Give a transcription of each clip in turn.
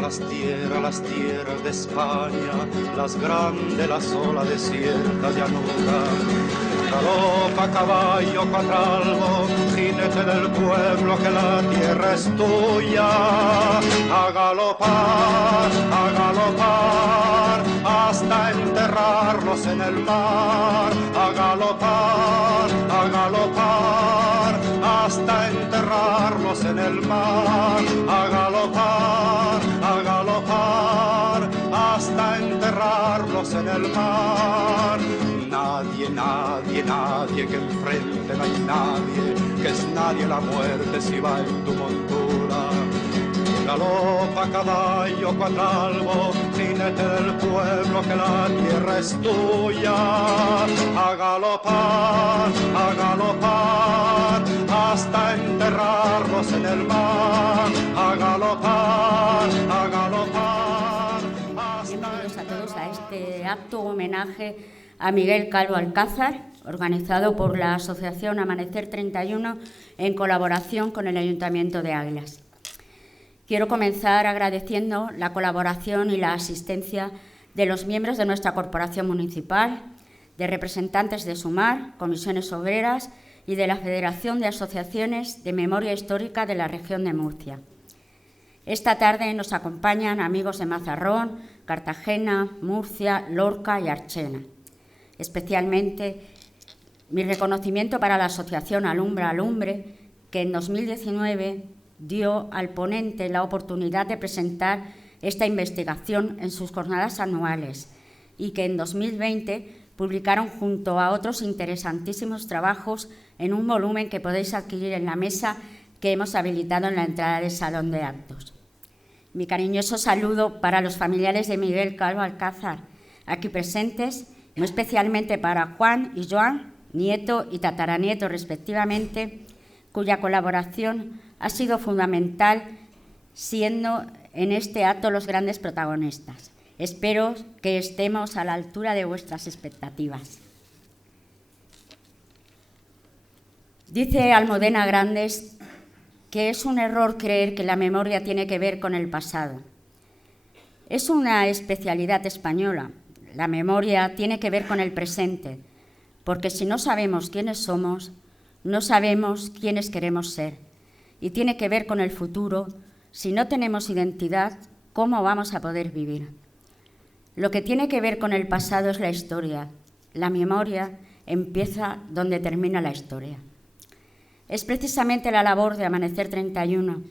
las tierras de España, las grandes, las olas desiertas llanuras. Galopa caballo cuatralbo, jinete del pueblo, que la tierra es tuya. A galopar, hasta enterrarlos en el mar. A galopar, hasta enterrarlos en el mar. A galopar, hasta enterrarlos en el mar. Nadie que enfrente, no hay nadie, que es nadie la muerte si va en tu montura. Galopa caballo cuatralbo, jinete del pueblo, que la tierra es tuya. A galopar, hasta enterrarlos en el mar. A galopar, Bienvenidos a todos a este acto homenaje a Miguel Calvo Alcázar, organizado por la Asociación Amanecer 31 en colaboración con el Ayuntamiento de Águilas. Quiero comenzar agradeciendo la colaboración y la asistencia de los miembros de nuestra corporación municipal, de representantes de SUMAR, comisiones obreras y de la Federación de Asociaciones de Memoria Histórica de la región de Murcia. Esta tarde nos acompañan amigos de Mazarrón, Cartagena, Murcia, Lorca y Archena. Especialmente mi reconocimiento para la Asociación Alumbra Alumbre, que en 2019 dio al ponente la oportunidad de presentar esta investigación en sus jornadas anuales y que en 2020 publicaron junto a otros interesantísimos trabajos en un volumen que podéis adquirir en la mesa que hemos habilitado en la entrada del Salón de Actos. Mi cariñoso saludo para los familiares de Miguel Calvo Alcázar, aquí presentes, muy especialmente para Juan y Joan, nieto y tataranieto respectivamente, cuya colaboración ha sido fundamental, siendo en este acto los grandes protagonistas. Espero que estemos a la altura de vuestras expectativas. Dice Almudena Grandes que es un error creer que la memoria tiene que ver con el pasado. Es una especialidad española. La memoria tiene que ver con el presente, porque si no sabemos quiénes somos, no sabemos quiénes queremos ser. Y tiene que ver con el futuro. Si no tenemos identidad, ¿cómo vamos a poder vivir? Lo que tiene que ver con el pasado es la historia. La memoria empieza donde termina la historia. Es precisamente la labor de Amanecer 31,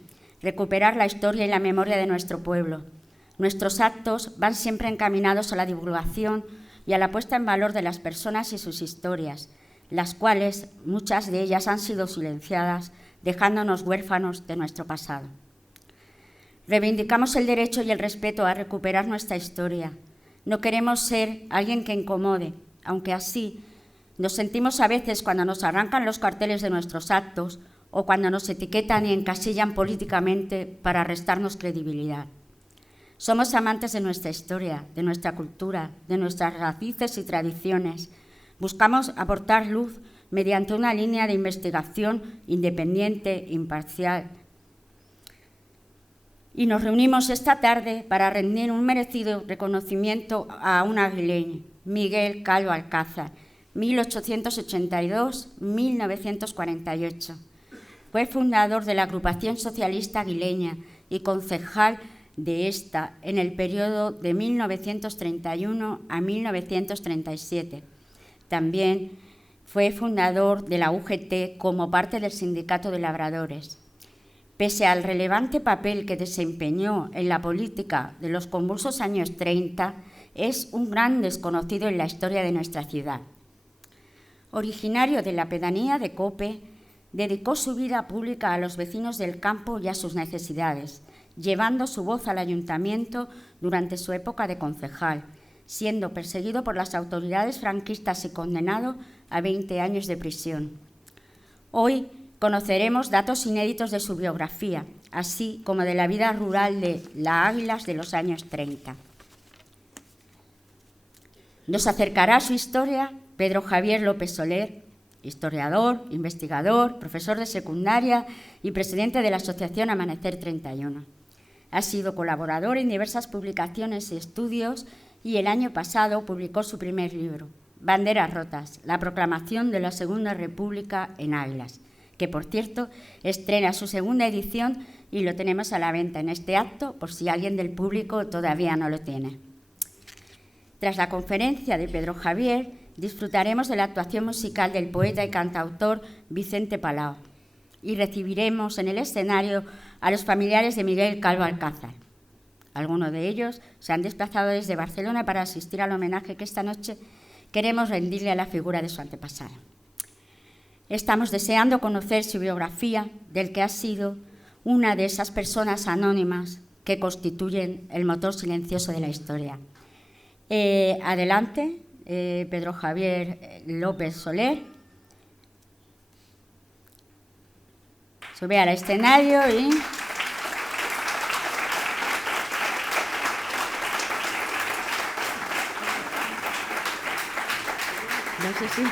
recuperar la historia y la memoria de nuestro pueblo. Nuestros actos van siempre encaminados a la divulgación y a la puesta en valor de las personas y sus historias, las cuales, muchas de ellas, han sido silenciadas, dejándonos huérfanos de nuestro pasado. Reivindicamos el derecho y el respeto a recuperar nuestra historia. No queremos ser alguien que incomode, aunque así nos sentimos a veces cuando nos arrancan los carteles de nuestros actos o cuando nos etiquetan y encasillan políticamente para restarnos credibilidad. Somos amantes de nuestra historia, de nuestra cultura, de nuestras raíces y tradiciones. Buscamos aportar luz mediante una línea de investigación independiente, imparcial. Y nos reunimos esta tarde para rendir un merecido reconocimiento a un aguileño, Miguel Calvo Alcázar, 1882-1948. Fue fundador de la Agrupación Socialista Aguileña y concejal de esta en el periodo de 1931 a 1937. También fue fundador de la UGT como parte del Sindicato de Labradores. Pese al relevante papel que desempeñó en la política de los convulsos años 30, es un gran desconocido en la historia de nuestra ciudad. Originario de la pedanía de Cope, dedicó su vida pública a los vecinos del campo y a sus necesidades, llevando su voz al ayuntamiento durante su época de concejal, siendo perseguido por las autoridades franquistas y condenado a 20 años de prisión. Hoy conoceremos datos inéditos de su biografía, así como de la vida rural de Las Águilas de los años 30. Nos acercará a su historia Pedro Javier López Soler, historiador, investigador, profesor de secundaria y presidente de la Asociación Amanecer 31. Ha sido colaborador en diversas publicaciones y estudios y el año pasado publicó su primer libro, Banderas rotas, la proclamación de la Segunda República en Águilas, que, por cierto, estrena su segunda edición y lo tenemos a la venta en este acto, por si alguien del público todavía no lo tiene. Tras la conferencia de Pedro Javier, disfrutaremos de la actuación musical del poeta y cantautor Vicente Palau y recibiremos en el escenario a los familiares de Miguel Calvo Alcázar. Algunos de ellos se han desplazado desde Barcelona para asistir al homenaje que esta noche queremos rendirle a la figura de su antepasado. Estamos deseando conocer su biografía, del que ha sido una de esas personas anónimas que constituyen el motor silencioso de la historia. Adelante, Pedro Javier López Soler. Sube al escenario y... No sé si...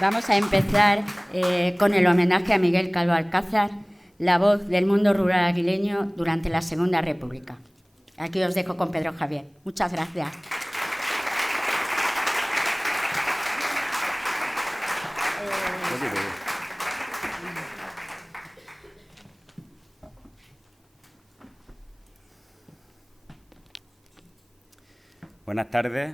Vamos a empezar con el homenaje a Miguel Calvo Alcázar, la voz del mundo rural aguileño durante la Segunda República. Aquí os dejo con Pedro Javier. Muchas gracias. Buenas tardes.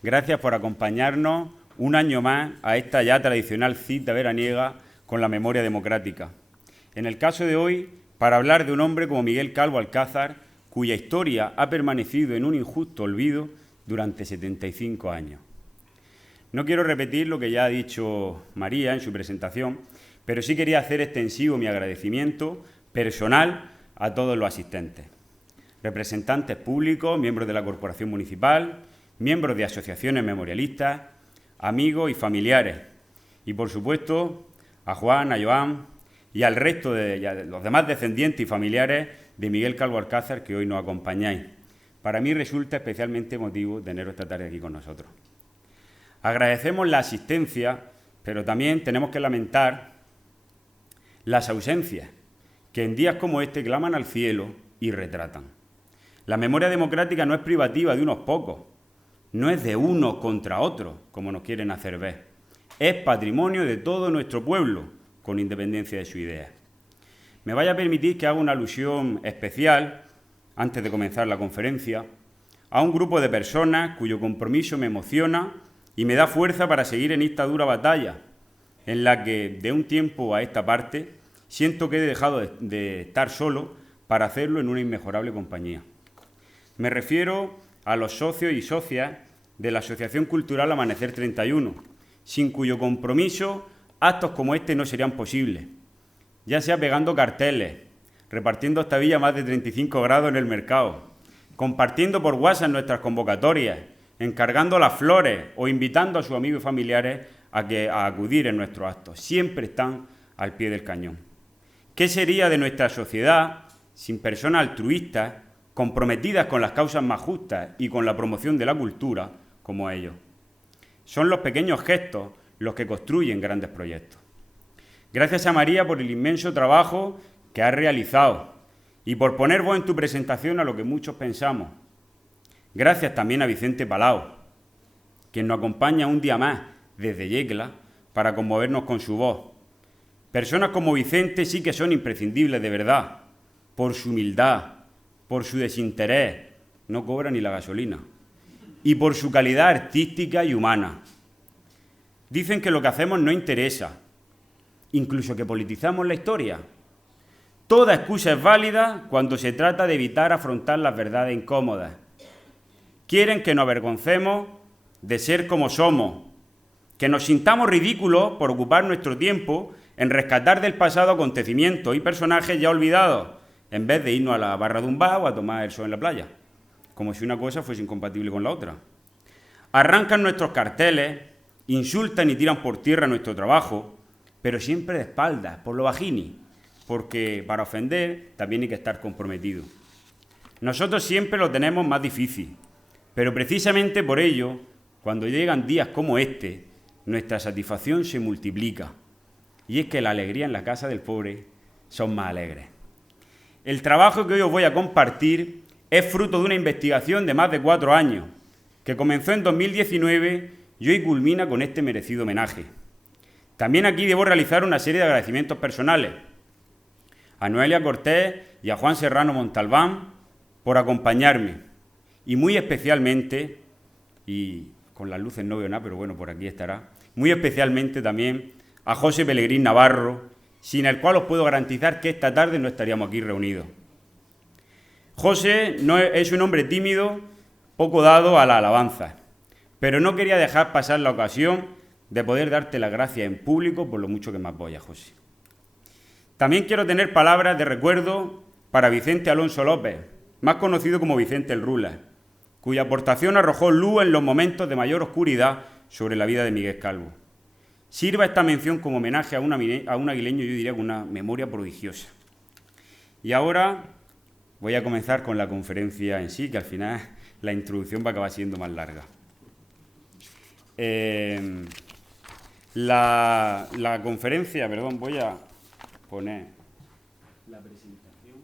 Gracias por acompañarnos un año más a esta ya tradicional cita veraniega con la memoria democrática. En el caso de hoy, para hablar de un hombre como Miguel Calvo Alcázar, cuya historia ha permanecido en un injusto olvido durante 75 años. No quiero repetir lo que ya ha dicho María en su presentación, pero sí quería hacer extensivo mi agradecimiento personal a todos los asistentes. Representantes públicos, miembros de la Corporación Municipal, miembros de asociaciones memorialistas, amigos y familiares. Y, por supuesto, a Juan, a Joan y al resto de los demás descendientes y familiares de Miguel Calvo Alcázar que hoy nos acompañáis. Para mí resulta especialmente emotivo teneros esta tarde aquí con nosotros. Agradecemos la asistencia, pero también tenemos que lamentar las ausencias, que en días como este claman al cielo y retratan. La memoria democrática no es privativa de unos pocos, no es de unos contra otros, como nos quieren hacer ver. Es patrimonio de todo nuestro pueblo, con independencia de su idea. Me vaya a permitir que haga una alusión especial, antes de comenzar la conferencia, a un grupo de personas cuyo compromiso me emociona y me da fuerza para seguir en esta dura batalla, en la que, de un tiempo a esta parte, siento que he dejado de estar solo para hacerlo en una inmejorable compañía. Me refiero a los socios y socias de la Asociación Cultural Amanecer 31, sin cuyo compromiso actos como este no serían posibles, ya sea pegando carteles, repartiendo hasta Villa más de 35 grados en el mercado, compartiendo por WhatsApp nuestras convocatorias, encargando las flores o invitando a sus amigos y familiares a acudir en nuestros actos. Siempre están al pie del cañón. ¿Qué sería de nuestra sociedad sin personas altruistas, comprometidas con las causas más justas y con la promoción de la cultura como ellos? Son los pequeños gestos los que construyen grandes proyectos. Gracias a María por el inmenso trabajo que has realizado y por poner voz en tu presentación a lo que muchos pensamos. Gracias también a Vicente Palau, quien nos acompaña un día más desde Yecla para conmovernos con su voz. Personas como Vicente sí que son imprescindibles de verdad, por su humildad, por su desinterés, no cobra ni la gasolina, y por su calidad artística y humana. Dicen que lo que hacemos no interesa, incluso que politizamos la historia. Toda excusa es válida cuando se trata de evitar afrontar las verdades incómodas. Quieren que nos avergoncemos de ser como somos, que nos sintamos ridículos por ocupar nuestro tiempo en rescatar del pasado acontecimientos y personajes ya olvidados, en vez de irnos a la barra de un bar o a tomar el sol en la playa, como si una cosa fuese incompatible con la otra. Arrancan nuestros carteles, insultan y tiran por tierra nuestro trabajo, pero siempre de espaldas, por lo bajini, porque para ofender también hay que estar comprometido. Nosotros siempre lo tenemos más difícil, pero precisamente por ello, cuando llegan días como este, nuestra satisfacción se multiplica. Y es que la alegría en la casa del pobre son más alegres. El trabajo que hoy os voy a compartir es fruto de una investigación de más de 4 años, que comenzó en 2019 y hoy culmina con este merecido homenaje. También aquí debo realizar una serie de agradecimientos personales a Noelia Cortés y a Juan Serrano Montalbán por acompañarme, y muy especialmente, y con las luces no veo nada, pero bueno, por aquí estará, muy especialmente también a José Pelegrín Navarro, sin el cual os puedo garantizar que esta tarde no estaríamos aquí reunidos. José es un hombre tímido, poco dado a la alabanza, pero no quería dejar pasar la ocasión de poder darte las gracias en público por lo mucho que me apoyas, José. También quiero tener palabras de recuerdo para Vicente Alonso López, más conocido como Vicente el Rula, cuya aportación arrojó luz en los momentos de mayor oscuridad sobre la vida de Miguel Calvo. Sirva esta mención como homenaje a un aguileño, yo diría con una memoria prodigiosa. Y ahora voy a comenzar con la conferencia en sí, que al final la introducción va a acabar siendo más larga. La conferencia, perdón, voy a poner la presentación.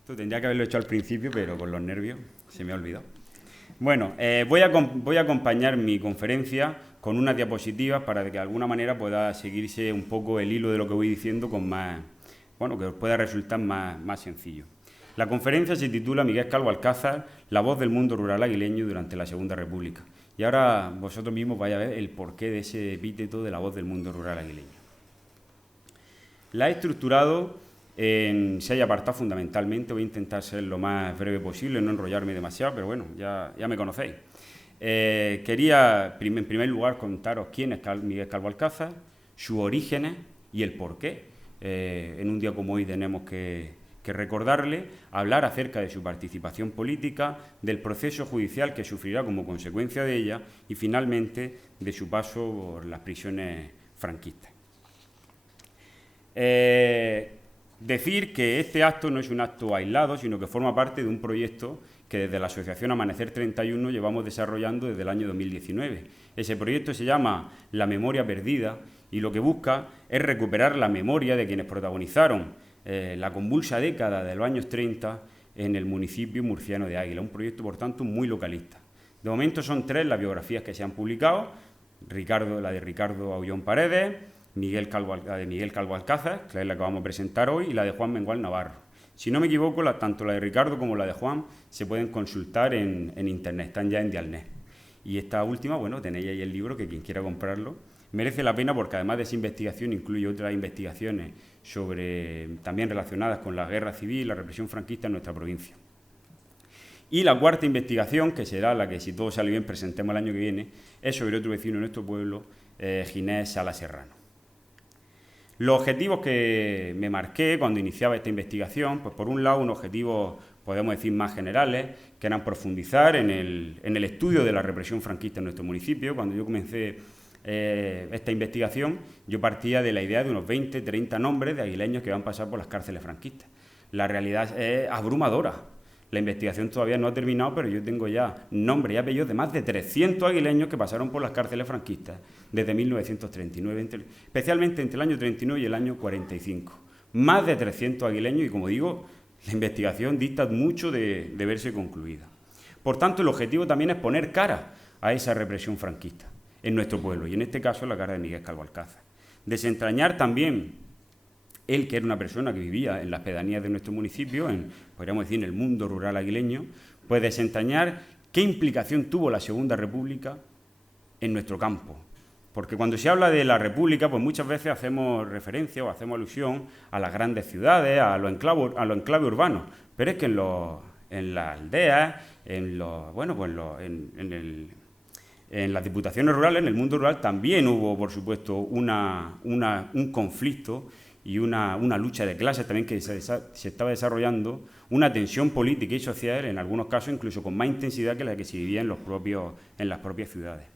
Esto tendría que haberlo hecho al principio, pero con los nervios se me ha olvidado. Bueno, voy a acompañar mi conferencia con unas diapositivas para que de alguna manera pueda seguirse un poco el hilo de lo que voy diciendo con más, bueno, que os pueda resultar más sencillo. La conferencia se titula Miguel Calvo Alcázar, la voz del mundo rural aguileño durante la Segunda República. Y ahora vosotros mismos vais a ver el porqué de ese epíteto de la voz del mundo rural aguileño. La he estructurado en 6 apartados fundamentalmente. Voy a intentar ser lo más breve posible, no enrollarme demasiado, pero bueno, ya me conocéis. Quería, en primer lugar, contaros quién es Miguel Calvo Alcázar, sus orígenes y el porqué. En un día como hoy tenemos que recordarle, hablar acerca de su participación política, del proceso judicial que sufrirá como consecuencia de ella y, finalmente, de su paso por las prisiones franquistas. Decir que este acto no es un acto aislado, sino que forma parte de un proyecto que desde la Asociación Amanecer 31 llevamos desarrollando desde el año 2019. Ese proyecto se llama La Memoria Perdida y lo que busca es recuperar la memoria de quienes protagonizaron la convulsa década de los años 30 en el municipio murciano de Águila. Un proyecto, por tanto, muy localista. De momento son 3 las biografías que se han publicado: la de Ricardo Aullón Paredes, la de Miguel Calvo Alcázar, que es la que vamos a presentar hoy, y la de Juan Mengual Navarro. Si no me equivoco, tanto la de Ricardo como la de Juan se pueden consultar en Internet, están ya en Dialnet. Y esta última, bueno, tenéis ahí el libro, que quien quiera comprarlo merece la pena, porque además de esa investigación incluye otras investigaciones también relacionadas con la guerra civil y la represión franquista en nuestra provincia. Y la cuarta investigación, que será la que, si todo sale bien, presentemos el año que viene, es sobre otro vecino de nuestro pueblo, Ginés Sala Serrano. Los objetivos que me marqué cuando iniciaba esta investigación, pues por un lado, unos objetivos, podemos decir, más generales, que eran profundizar en el estudio de la represión franquista en nuestro municipio. Cuando yo comencé esta investigación, yo partía de la idea de unos 20, 30 nombres de aguileños que van a pasar por las cárceles franquistas. La realidad es abrumadora. La investigación todavía no ha terminado, pero yo tengo ya nombres y apellidos de más de 300 aguileños que pasaron por las cárceles franquistas desde 1939, especialmente entre el año 39 y el año 45. Más de 300 aguileños y, como digo, la investigación dista mucho de verse concluida. Por tanto, el objetivo también es poner cara a esa represión franquista en nuestro pueblo, y en este caso la cara de Miguel Calvo Alcázar. Desentrañar también él, que era una persona que vivía en las pedanías de nuestro municipio, podríamos decir en el mundo rural aguileño, pues desentrañar qué implicación tuvo la Segunda República en nuestro campo. Porque cuando se habla de la República, pues muchas veces hacemos referencia o hacemos alusión a las grandes ciudades, a los enclaves urbanos, pero es que en las aldeas, en las diputaciones rurales, en el mundo rural, también hubo, por supuesto, un conflicto y una lucha de clases también que se estaba desarrollando, una tensión política y social, en algunos casos incluso con más intensidad que la que se vivía en las propias ciudades.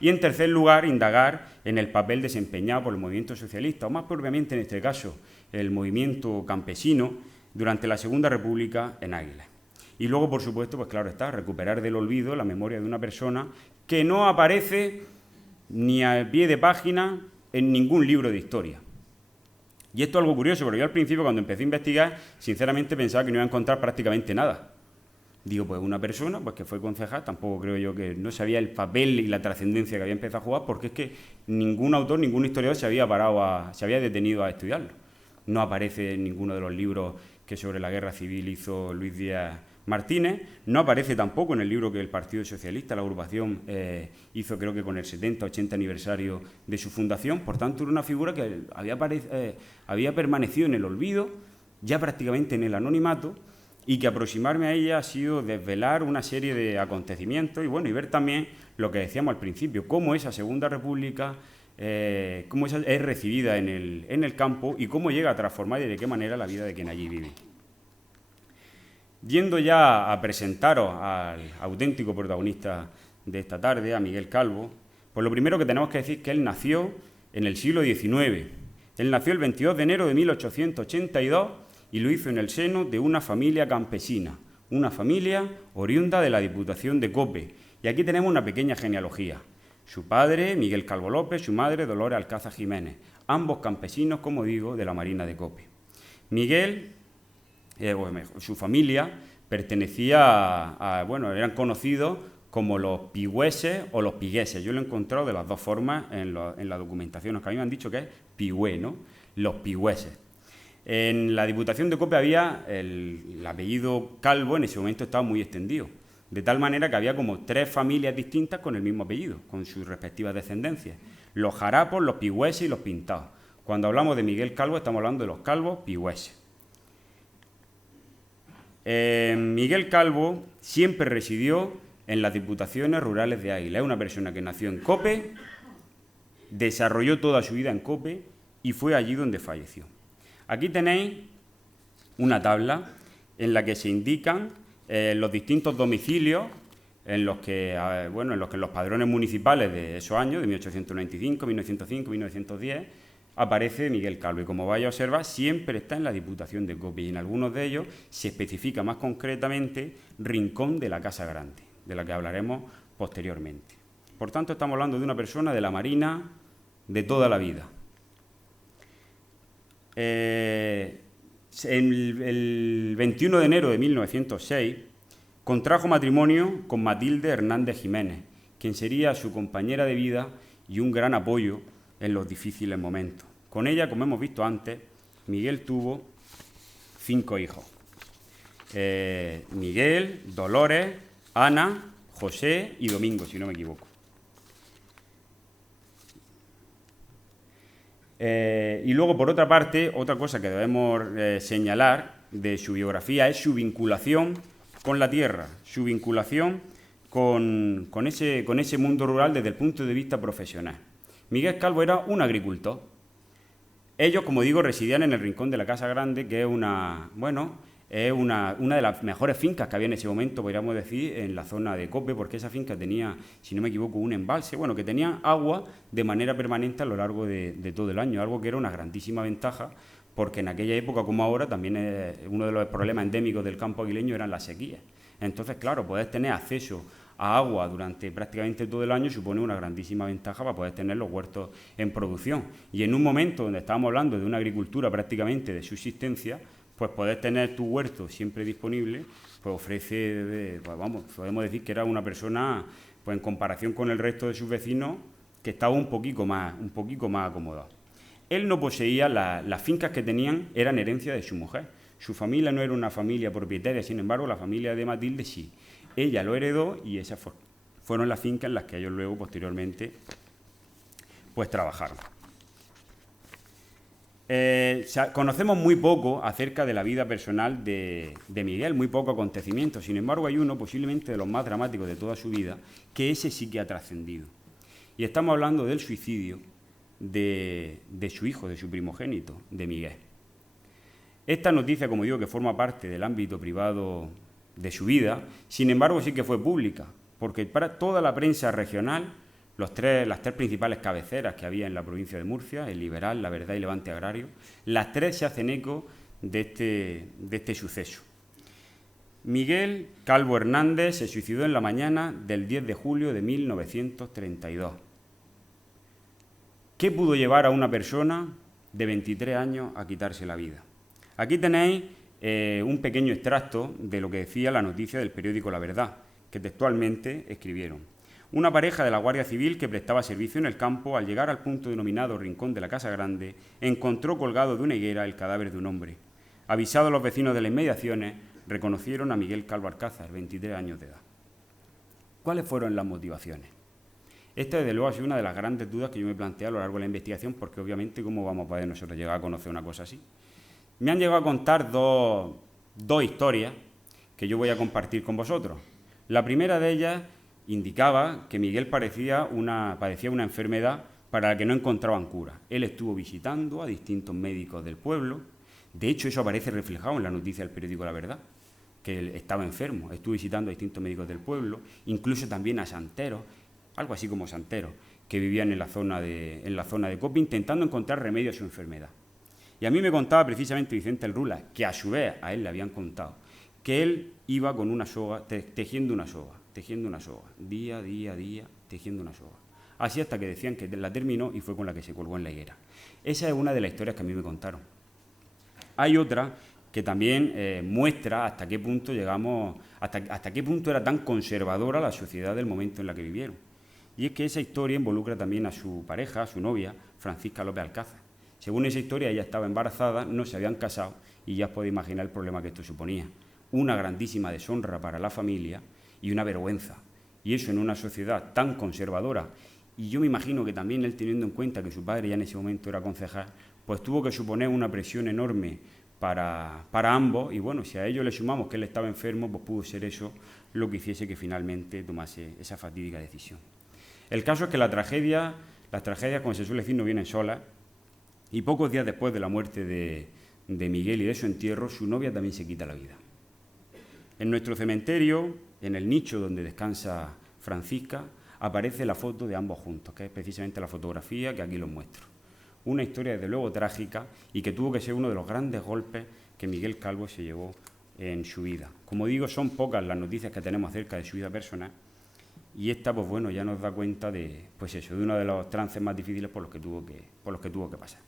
Y, en tercer lugar, indagar en el papel desempeñado por el movimiento socialista, o más propiamente en este caso, el movimiento campesino, durante la Segunda República en Águila. Y luego, por supuesto, pues claro está, recuperar del olvido la memoria de una persona que no aparece ni al pie de página en ningún libro de historia. Y esto es algo curioso, porque yo al principio, cuando empecé a investigar, sinceramente pensaba que no iba a encontrar prácticamente nada. Digo, pues una persona pues que fue concejal, tampoco creo yo que no sabía el papel y la trascendencia que había empezado a jugar, porque es que ningún autor, ningún historiador se había detenido a estudiarlo. No aparece en ninguno de los libros que sobre la guerra civil hizo Luis Díaz Martínez, no aparece tampoco en el libro que el Partido Socialista, la agrupación, hizo creo que con el 70-80 aniversario de su fundación. Por tanto, era una figura que había permanecido en el olvido, ya prácticamente en el anonimato, y que aproximarme a ella ha sido desvelar una serie de acontecimientos y ver también lo que decíamos al principio, cómo esa Segunda República cómo es recibida en el campo y cómo llega a transformar y de qué manera la vida de quien allí vive. Yendo ya a presentaros al auténtico protagonista de esta tarde, a Miguel Calvo, pues lo primero que tenemos que decir es que él nació en el siglo XIX. Él nació el 22 de enero de 1882 y lo hizo en el seno de una familia campesina, una familia oriunda de la Diputación de Cope. Y aquí tenemos una pequeña genealogía. Su padre, Miguel Calvo López, su madre, Dolores Alcázar Jiménez, ambos campesinos, como digo, de la Marina de Cope. Miguel, su familia, pertenecía eran conocidos como los pigüeses o los pigueses. Yo lo he encontrado de las dos formas en la documentación, que a mí me han dicho que es pigüé, ¿no? Los pigüeses. En la Diputación de Cope había el apellido Calvo, en ese momento estaba muy extendido, de tal manera que había como 3 familias distintas con el mismo apellido, con sus respectivas descendencias: los jarapos, los pigüeses y los pintados. Cuando hablamos de Miguel Calvo estamos hablando de los calvos pigüeses. Miguel Calvo siempre residió en las Diputaciones Rurales de Águila. Es una persona que nació en Cope, desarrolló toda su vida en Cope y fue allí donde falleció. Aquí tenéis una tabla en la que se indican los distintos domicilios en los que en los padrones municipales de esos años, de 1895, 1905, 1910, aparece Miguel Calvo. Y como vais a observar, siempre está en la Diputación de Cope y en algunos de ellos se especifica más concretamente Rincón de la Casa Grande, de la que hablaremos posteriormente. Por tanto, estamos hablando de una persona de la Marina de toda la vida. El 21 de enero de 1906 contrajo matrimonio con Matilde Hernández Jiménez, quien sería su compañera de vida y un gran apoyo en los difíciles momentos. Con ella, como hemos visto antes, Miguel tuvo 5 hijos. Miguel, Dolores, Ana, José y Domingo, si no me equivoco. Y luego, por otra parte, otra cosa que debemos señalar de su biografía es su vinculación con la tierra, su vinculación con ese mundo rural desde el punto de vista profesional. Miguel Calvo era un agricultor. Ellos, como digo, residían en el Rincón de la Casa Grande, que es una de las mejores fincas que había en ese momento, podríamos decir, en la zona de Cope, porque esa finca tenía, si no me equivoco, un embalse, que tenía agua de manera permanente a lo largo de todo el año, algo que era una grandísima ventaja, porque en aquella época, como ahora, también uno de los problemas endémicos del campo aguileño eran las sequías. Entonces, claro, poder tener acceso a agua durante prácticamente todo el año supone una grandísima ventaja para poder tener los huertos en producción. Y en un momento donde estábamos hablando de una agricultura prácticamente de subsistencia, pues poder tener tu huerto siempre disponible, pues ofrece, podemos decir que era una persona, pues en comparación con el resto de sus vecinos, que estaba un poquito más acomodado. Él no poseía, las fincas que tenían eran herencia de su mujer. Su familia no era una familia propietaria, sin embargo, la familia de Matilde sí. Ella lo heredó y esas fueron las fincas en las que ellos luego, posteriormente, pues trabajaron. Conocemos muy poco acerca de la vida personal de Miguel, muy poco acontecimiento. Sin embargo, hay uno posiblemente de los más dramáticos de toda su vida, que ese sí que ha trascendido. Y estamos hablando del suicidio de su hijo, de su primogénito, de Miguel. Esta noticia, como digo, que forma parte del ámbito privado de su vida, sin embargo sí que fue pública, porque para toda la prensa regional, las tres principales cabeceras que había en la provincia de Murcia, El Liberal, La Verdad y Levante Agrario, las tres se hacen eco de este suceso. Miguel Calvo Hernández se suicidó en la mañana del 10 de julio de 1932. ¿Qué pudo llevar a una persona de 23 años a quitarse la vida? Aquí tenéis un pequeño extracto de lo que decía la noticia del periódico La Verdad, que textualmente escribieron. Una pareja de la Guardia Civil que prestaba servicio en el campo, al llegar al punto denominado Rincón de la Casa Grande, encontró colgado de una higuera el cadáver de un hombre. Avisados los vecinos de las inmediaciones, reconocieron a Miguel Calvo Alcázar, 23 años de edad. ¿Cuáles fueron las motivaciones? Esta, desde luego, ha sido una de las grandes dudas que yo me planteé a lo largo de la investigación, porque obviamente, ¿cómo vamos a poder nosotros llegar a conocer una cosa así? Me han llegado a contar dos historias que yo voy a compartir con vosotros. La primera de ellas indicaba que Miguel padecía una enfermedad para la que no encontraban cura. Él estuvo visitando a distintos médicos del pueblo. De hecho, eso aparece reflejado en la noticia del periódico La Verdad, que él estaba enfermo. Estuvo visitando a distintos médicos del pueblo, incluso también a santeros, algo así como santeros, que vivían en la zona de Cope, intentando encontrar remedio a su enfermedad. Y a mí me contaba precisamente Vicente el Rula, que a su vez a él le habían contado, que él iba con una soga, tejiendo una soga, día, tejiendo una soga. Así hasta que decían que la terminó y fue con la que se colgó en la higuera. Esa es una de las historias que a mí me contaron. Hay otra que también muestra hasta qué punto llegamos, hasta qué punto era tan conservadora la sociedad del momento en la que vivieron. Y es que esa historia involucra también a su pareja, a su novia, Francisca López Alcázar. Según esa historia, ella estaba embarazada, no se habían casado y ya os podéis imaginar el problema que esto suponía. Una grandísima deshonra para la familia y una vergüenza. Y eso en una sociedad tan conservadora. Y yo me imagino que también él, teniendo en cuenta que su padre ya en ese momento era concejal, pues tuvo que suponer una presión enorme para ambos. Y bueno, si a ello le sumamos que él estaba enfermo, pues pudo ser eso lo que hiciese que finalmente tomase esa fatídica decisión. El caso es que las tragedias, como se suele decir, no vienen solas. Y pocos días después de la muerte de Miguel y de su entierro, su novia también se quita la vida. En nuestro cementerio, en el nicho donde descansa Francisca, aparece la foto de ambos juntos, que es precisamente la fotografía que aquí los muestro. Una historia, desde luego, trágica y que tuvo que ser uno de los grandes golpes que Miguel Calvo se llevó en su vida. Como digo, son pocas las noticias que tenemos acerca de su vida personal y esta, pues bueno, ya nos da cuenta de, pues eso, de uno de los trances más difíciles por los que tuvo que pasar.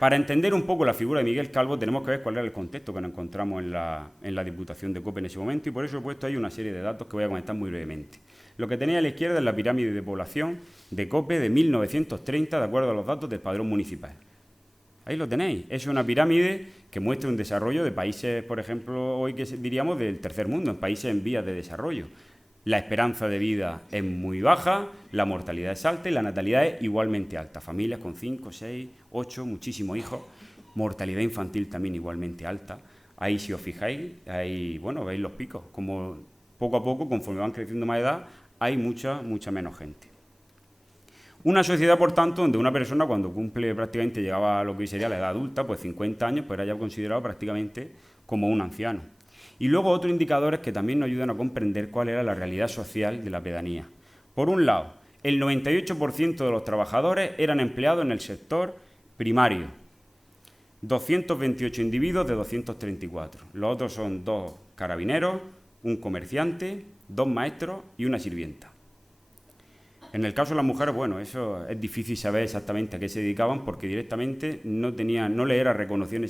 Para entender un poco la figura de Miguel Calvo tenemos que ver cuál era el contexto que nos encontramos en la Diputación de Cope en ese momento y por eso he puesto ahí una serie de datos que voy a comentar muy brevemente. Lo que tenéis a la izquierda es la pirámide de población de Cope de 1930 de acuerdo a los datos del padrón municipal. Ahí lo tenéis. Es una pirámide que muestra un desarrollo de países, por ejemplo, hoy que diríamos del tercer mundo, en países en vías de desarrollo. La esperanza de vida es muy baja, la mortalidad es alta y la natalidad es igualmente alta. Familias con 5, 6, 8, muchísimos hijos. Mortalidad infantil también igualmente alta. Ahí, si os fijáis, bueno, veis los picos. Como poco a poco, conforme van creciendo más edad, hay mucha menos gente. Una sociedad, por tanto, donde una persona cuando cumple prácticamente, llegaba a lo que sería la edad adulta, pues 50 años, pues era ya considerado prácticamente como un anciano. Y luego otros indicadores que también nos ayudan a comprender cuál era la realidad social de la pedanía. Por un lado, el 98% de los trabajadores eran empleados en el sector primario. 228 individuos de 234. Los otros son 2 carabineros, un comerciante, 2 maestros y una sirvienta. En el caso de las mujeres, bueno, eso es difícil saber exactamente a qué se dedicaban porque directamente no le era reconocido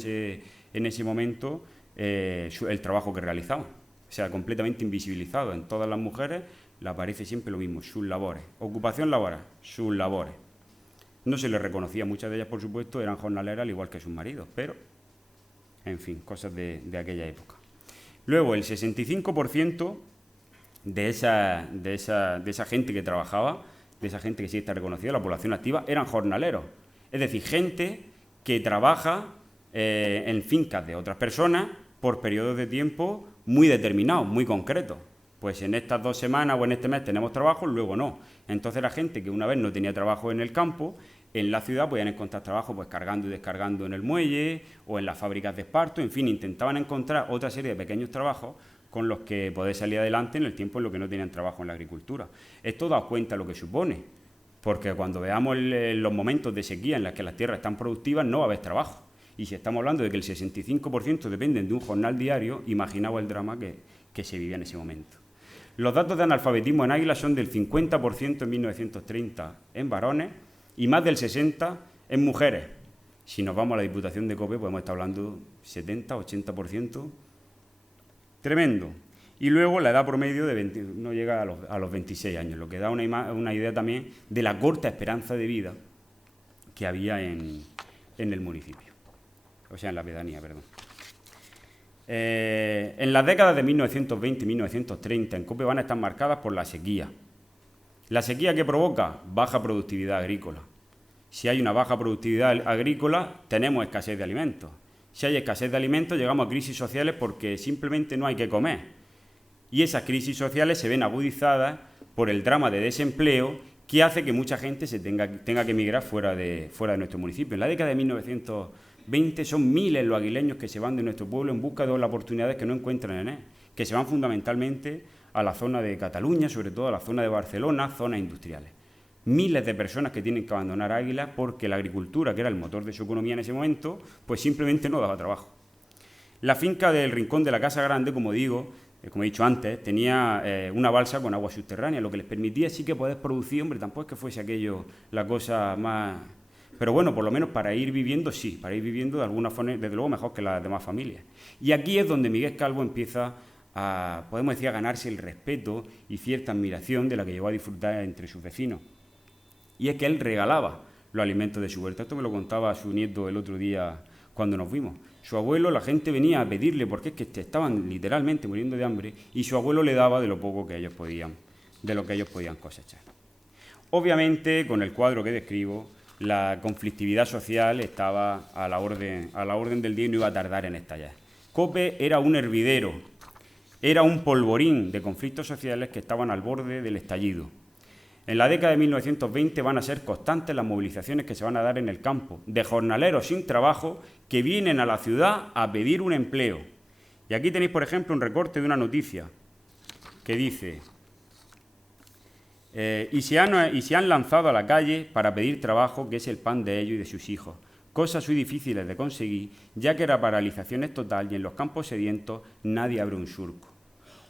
en ese momento el trabajo que realizaban. O sea, completamente invisibilizado. En todas las mujeres le aparece siempre lo mismo, sus labores. Ocupación laboral, sus labores. No se les reconocía, muchas de ellas, por supuesto, eran jornaleras al igual que sus maridos, pero, en fin, cosas de aquella época. Luego, el 65% de esa gente que trabajaba, de esa gente que sí está reconocida, la población activa, eran jornaleros. Es decir, gente que trabaja en fincas de otras personas por periodos de tiempo muy determinados, muy concretos. Pues en estas 2 semanas o en este mes tenemos trabajo, luego no. Entonces era gente que una vez no tenía trabajo en el campo, en la ciudad podían encontrar trabajo pues cargando y descargando en el muelle o en las fábricas de esparto, en fin, intentaban encontrar otra serie de pequeños trabajos con los que poder salir adelante en el tiempo en lo que no tenían trabajo en la agricultura. Esto daos cuenta lo que supone, porque cuando veamos los momentos de sequía en los que las tierras están productivas no va a haber trabajo. y si estamos hablando de que el 65% dependen de un jornal diario, imaginaos el drama que se vivía en ese momento. Los datos de analfabetismo en Águilas son del 50% en 1930 en varones y más del 60% en mujeres. Si nos vamos a la Diputación de Cope, podemos estar hablando 70, 80%. Tremendo. Y luego la edad promedio no llega a los 26 años, lo que da una idea también de la corta esperanza de vida que había en el municipio, o sea, en la pedanía, perdón. En las décadas de 1920 y 1930 en Cope van a estar marcadas por la sequía. ¿La sequía qué provoca? Baja productividad agrícola. Si hay una baja productividad agrícola, tenemos escasez de alimentos. Si hay escasez de alimentos, llegamos a crisis sociales porque simplemente no hay que comer. Y esas crisis sociales se ven agudizadas por el drama de desempleo que hace que mucha gente tenga que emigrar fuera de nuestro municipio. En la década de 1920 son miles los aguileños que se van de nuestro pueblo en busca de las oportunidades que no encuentran en él, que se van fundamentalmente a la zona de Cataluña, sobre todo a la zona de Barcelona, zonas industriales. Miles de personas que tienen que abandonar Águilas porque la agricultura, que era el motor de su economía en ese momento, pues simplemente no daba trabajo. La finca del Rincón de la Casa Grande, como digo, como he dicho antes, tenía una balsa con agua subterránea, lo que les permitía sí que poder producir, hombre, tampoco es que fuese aquello la cosa más... Pero bueno, por lo menos para ir viviendo, sí, para ir viviendo de alguna forma, desde luego mejor que las demás familias. Y aquí es donde Miguel Calvo empieza a, podemos decir, a ganarse el respeto y cierta admiración de la que llegó a disfrutar entre sus vecinos. Y es que él regalaba los alimentos de su huerta. Esto me lo contaba su nieto el otro día cuando nos vimos. Su abuelo, la gente venía a pedirle, porque es que estaban literalmente muriendo de hambre, y su abuelo le daba de lo poco que ellos podían, de lo que ellos podían cosechar. Obviamente, con el cuadro que describo, la conflictividad social estaba a la orden del día y no iba a tardar en estallar. Cope era un hervidero, era un polvorín de conflictos sociales que estaban al borde del estallido. En la década de 1920 van a ser constantes las movilizaciones que se van a dar en el campo, de jornaleros sin trabajo que vienen a la ciudad a pedir un empleo. Y aquí tenéis, por ejemplo, un recorte de una noticia que dice: y se han lanzado a la calle para pedir trabajo, que es el pan de ellos y de sus hijos. Cosas muy difíciles de conseguir, ya que la paralización es total y en los campos sedientos nadie abre un surco.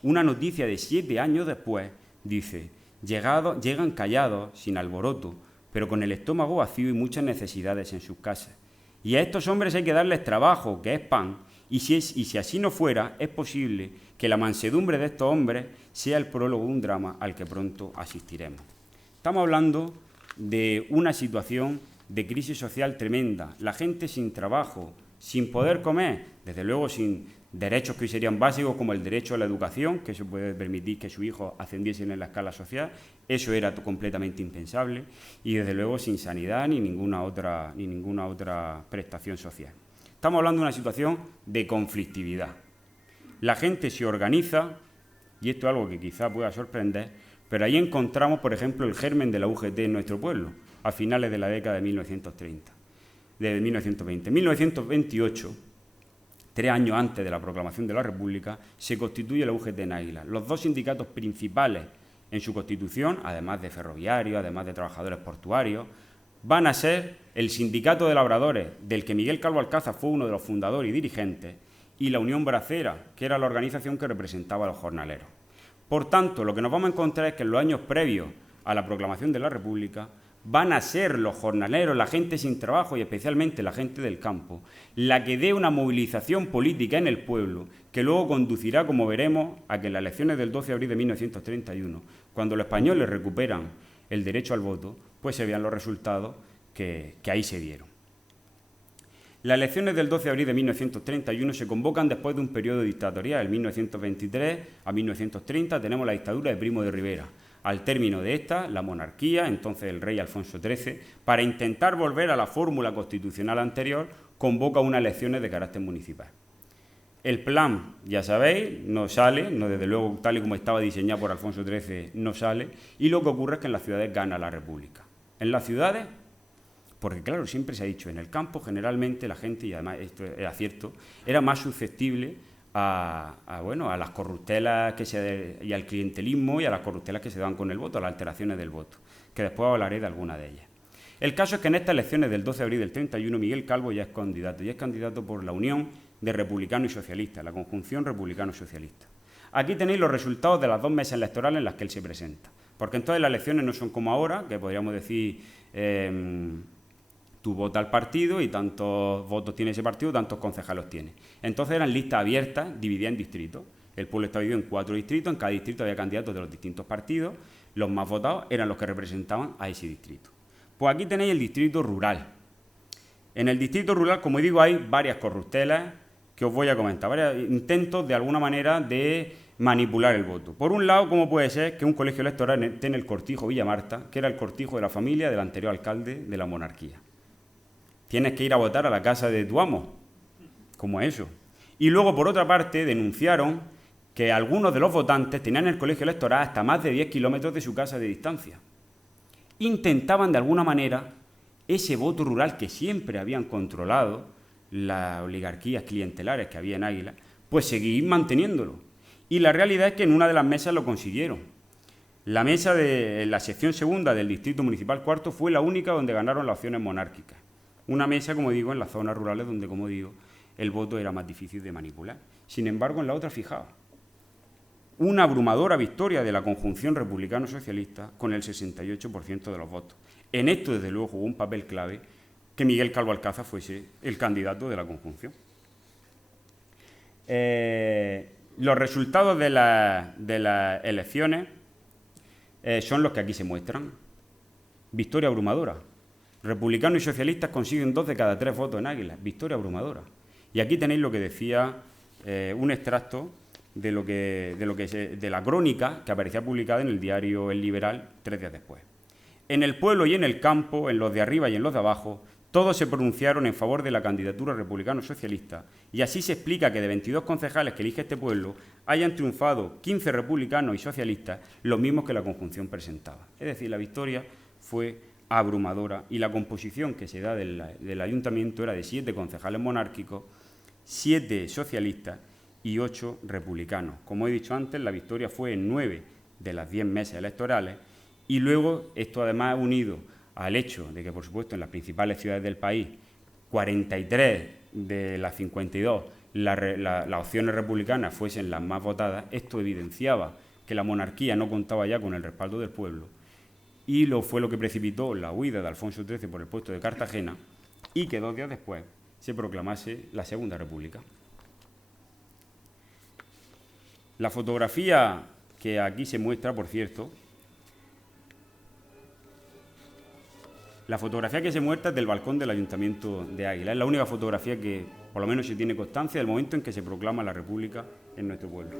Una noticia de 7 años después dice: llegan callados, sin alboroto, pero con el estómago vacío y muchas necesidades en sus casas. Y a estos hombres hay que darles trabajo, que es pan, y si así no fuera, es posible que la mansedumbre de estos hombres sea el prólogo de un drama al que pronto asistiremos. Estamos hablando de una situación de crisis social tremenda, la gente sin trabajo, sin poder comer, desde luego sin derechos que hoy serían básicos como el derecho a la educación, que eso puede permitir que sus hijos ascendiesen en la escala social, eso era completamente impensable, y desde luego sin sanidad ni ninguna otra prestación social. Estamos hablando de una situación de conflictividad. La gente se organiza, y esto es algo que quizá pueda sorprender, pero ahí encontramos, por ejemplo, el germen de la UGT en nuestro pueblo, a finales de la década de 1930, de 1920. En 1928, 3 años antes de la proclamación de la República, se constituye la UGT en Águilas. Los dos sindicatos principales en su constitución, además de ferroviarios, además de trabajadores portuarios, van a ser el Sindicato de Labradores, del que Miguel Calvo Alcázar fue uno de los fundadores y dirigentes, y la Unión Bracera, que era la organización que representaba a los jornaleros. Por tanto, lo que nos vamos a encontrar es que en los años previos a la proclamación de la República van a ser los jornaleros, la gente sin trabajo y especialmente la gente del campo, la que dé una movilización política en el pueblo que luego conducirá, como veremos, a que en las elecciones del 12 de abril de 1931, cuando los españoles recuperan el derecho al voto, pues se vean los resultados que ahí se dieron. Las elecciones del 12 de abril de 1931 se convocan después de un periodo dictatorial. En 1923 a 1930 tenemos la dictadura de Primo de Rivera. Al término de esta, la monarquía, entonces el rey Alfonso XIII, para intentar volver a la fórmula constitucional anterior, convoca unas elecciones de carácter municipal. El plan, ya sabéis, no sale, no desde luego tal y como estaba diseñado por Alfonso XIII, no sale, y lo que ocurre es que en las ciudades gana la República. En las ciudades, porque claro, siempre se ha dicho, en el campo generalmente la gente, y además esto era cierto, era más susceptible a las corruptelas y al clientelismo y a las corruptelas que se daban con el voto, a las alteraciones del voto, que después hablaré de alguna de ellas. El caso es que en estas elecciones del 12 de abril del 31 Miguel Calvo ya es candidato, y es candidato por la Unión de Republicanos y Socialistas, la conjunción republicano-socialista. Aquí tenéis los resultados de las 2 mesas electorales en las que él se presenta, porque entonces las elecciones no son como ahora, que podríamos decir tú votas al partido y tantos votos tiene ese partido, tantos concejales tiene. Entonces eran listas abiertas, divididas en distritos. El pueblo estaba dividido en 4 distritos, en cada distrito había candidatos de los distintos partidos, los más votados eran los que representaban a ese distrito. Pues aquí tenéis el distrito rural. En el distrito rural, como digo, hay varias corruptelas que os voy a comentar, varios intentos de alguna manera de manipular el voto. Por un lado, ¿cómo puede ser que un colegio electoral esté en el cortijo Villa Marta, que era el cortijo de la familia del anterior alcalde de la monarquía? Tienes que ir a votar a la casa de tu amo. ¿Cómo es eso? Y luego, por otra parte, denunciaron que algunos de los votantes tenían el colegio electoral hasta más de 10 kilómetros de su casa de distancia. Intentaban, de alguna manera, ese voto rural que siempre habían controlado las oligarquías clientelares que había en Águila, pues seguir manteniéndolo. Y la realidad es que en una de las mesas lo consiguieron. La mesa de la sección segunda del Distrito Municipal Cuarto fue la única donde ganaron las opciones monárquicas. Una mesa, como digo, en las zonas rurales donde, como digo, el voto era más difícil de manipular. Sin embargo, en la otra, fijaos, una abrumadora victoria de la conjunción republicano-socialista con el 68% de los votos. En esto, desde luego, jugó un papel clave que Miguel Calvo Alcázar fuese el candidato de la conjunción. Los resultados de las elecciones son los que aquí se muestran. Victoria abrumadora. Republicanos y socialistas consiguen 2 de cada 3 votos en Águila. Victoria abrumadora. Y aquí tenéis lo que decía un extracto de la crónica que aparecía publicada en el diario El Liberal 3 días después. En el pueblo y en el campo, en los de arriba y en los de abajo, todos se pronunciaron en favor de la candidatura republicano-socialista, y así se explica que de 22 concejales que elige este pueblo hayan triunfado 15 republicanos y socialistas, los mismos que la conjunción presentaba. Es decir, la victoria fue abrumadora y la composición que se da del ayuntamiento era de 7 concejales monárquicos, 7 socialistas y 8 republicanos. Como he dicho antes, la victoria fue en 9 de las 10 mesas electorales, y luego esto además unido al hecho de que, por supuesto, en las principales ciudades del país, 43 de las 52, las opciones republicanas fuesen las más votadas, esto evidenciaba que la monarquía no contaba ya con el respaldo del pueblo, y fue lo que precipitó la huida de Alfonso XIII por el puesto de Cartagena y que 2 días después se proclamase la Segunda República. La fotografía que aquí se muestra, por cierto, la fotografía que se muestra es del balcón del Ayuntamiento de Águila. Es la única fotografía que, por lo menos, se tiene constancia del momento en que se proclama la República en nuestro pueblo.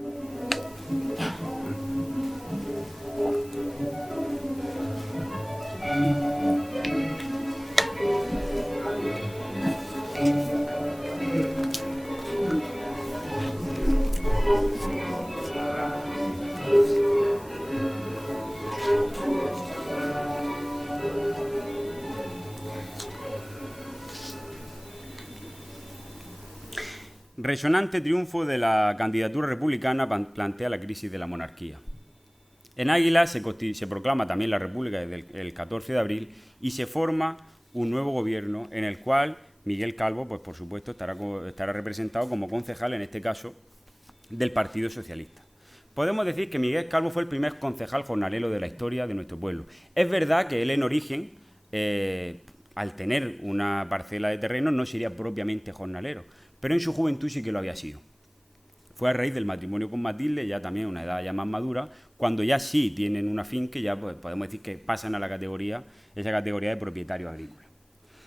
Resonante triunfo de la candidatura republicana plantea la crisis de la monarquía. En Águila se proclama también la República desde el 14 de abril y se forma un nuevo gobierno en el cual Miguel Calvo, pues por supuesto, estará representado como concejal, en este caso, del Partido Socialista. Podemos decir que Miguel Calvo fue el primer concejal jornalero de la historia de nuestro pueblo. Es verdad que él en origen, al tener una parcela de terreno, no sería propiamente jornalero, pero en su juventud sí que lo había sido. Fue a raíz del matrimonio con Matilde, ya también a una edad ya más madura, cuando ya sí tienen una finca, ya pues, podemos decir que pasan a esa categoría de propietario agrícola.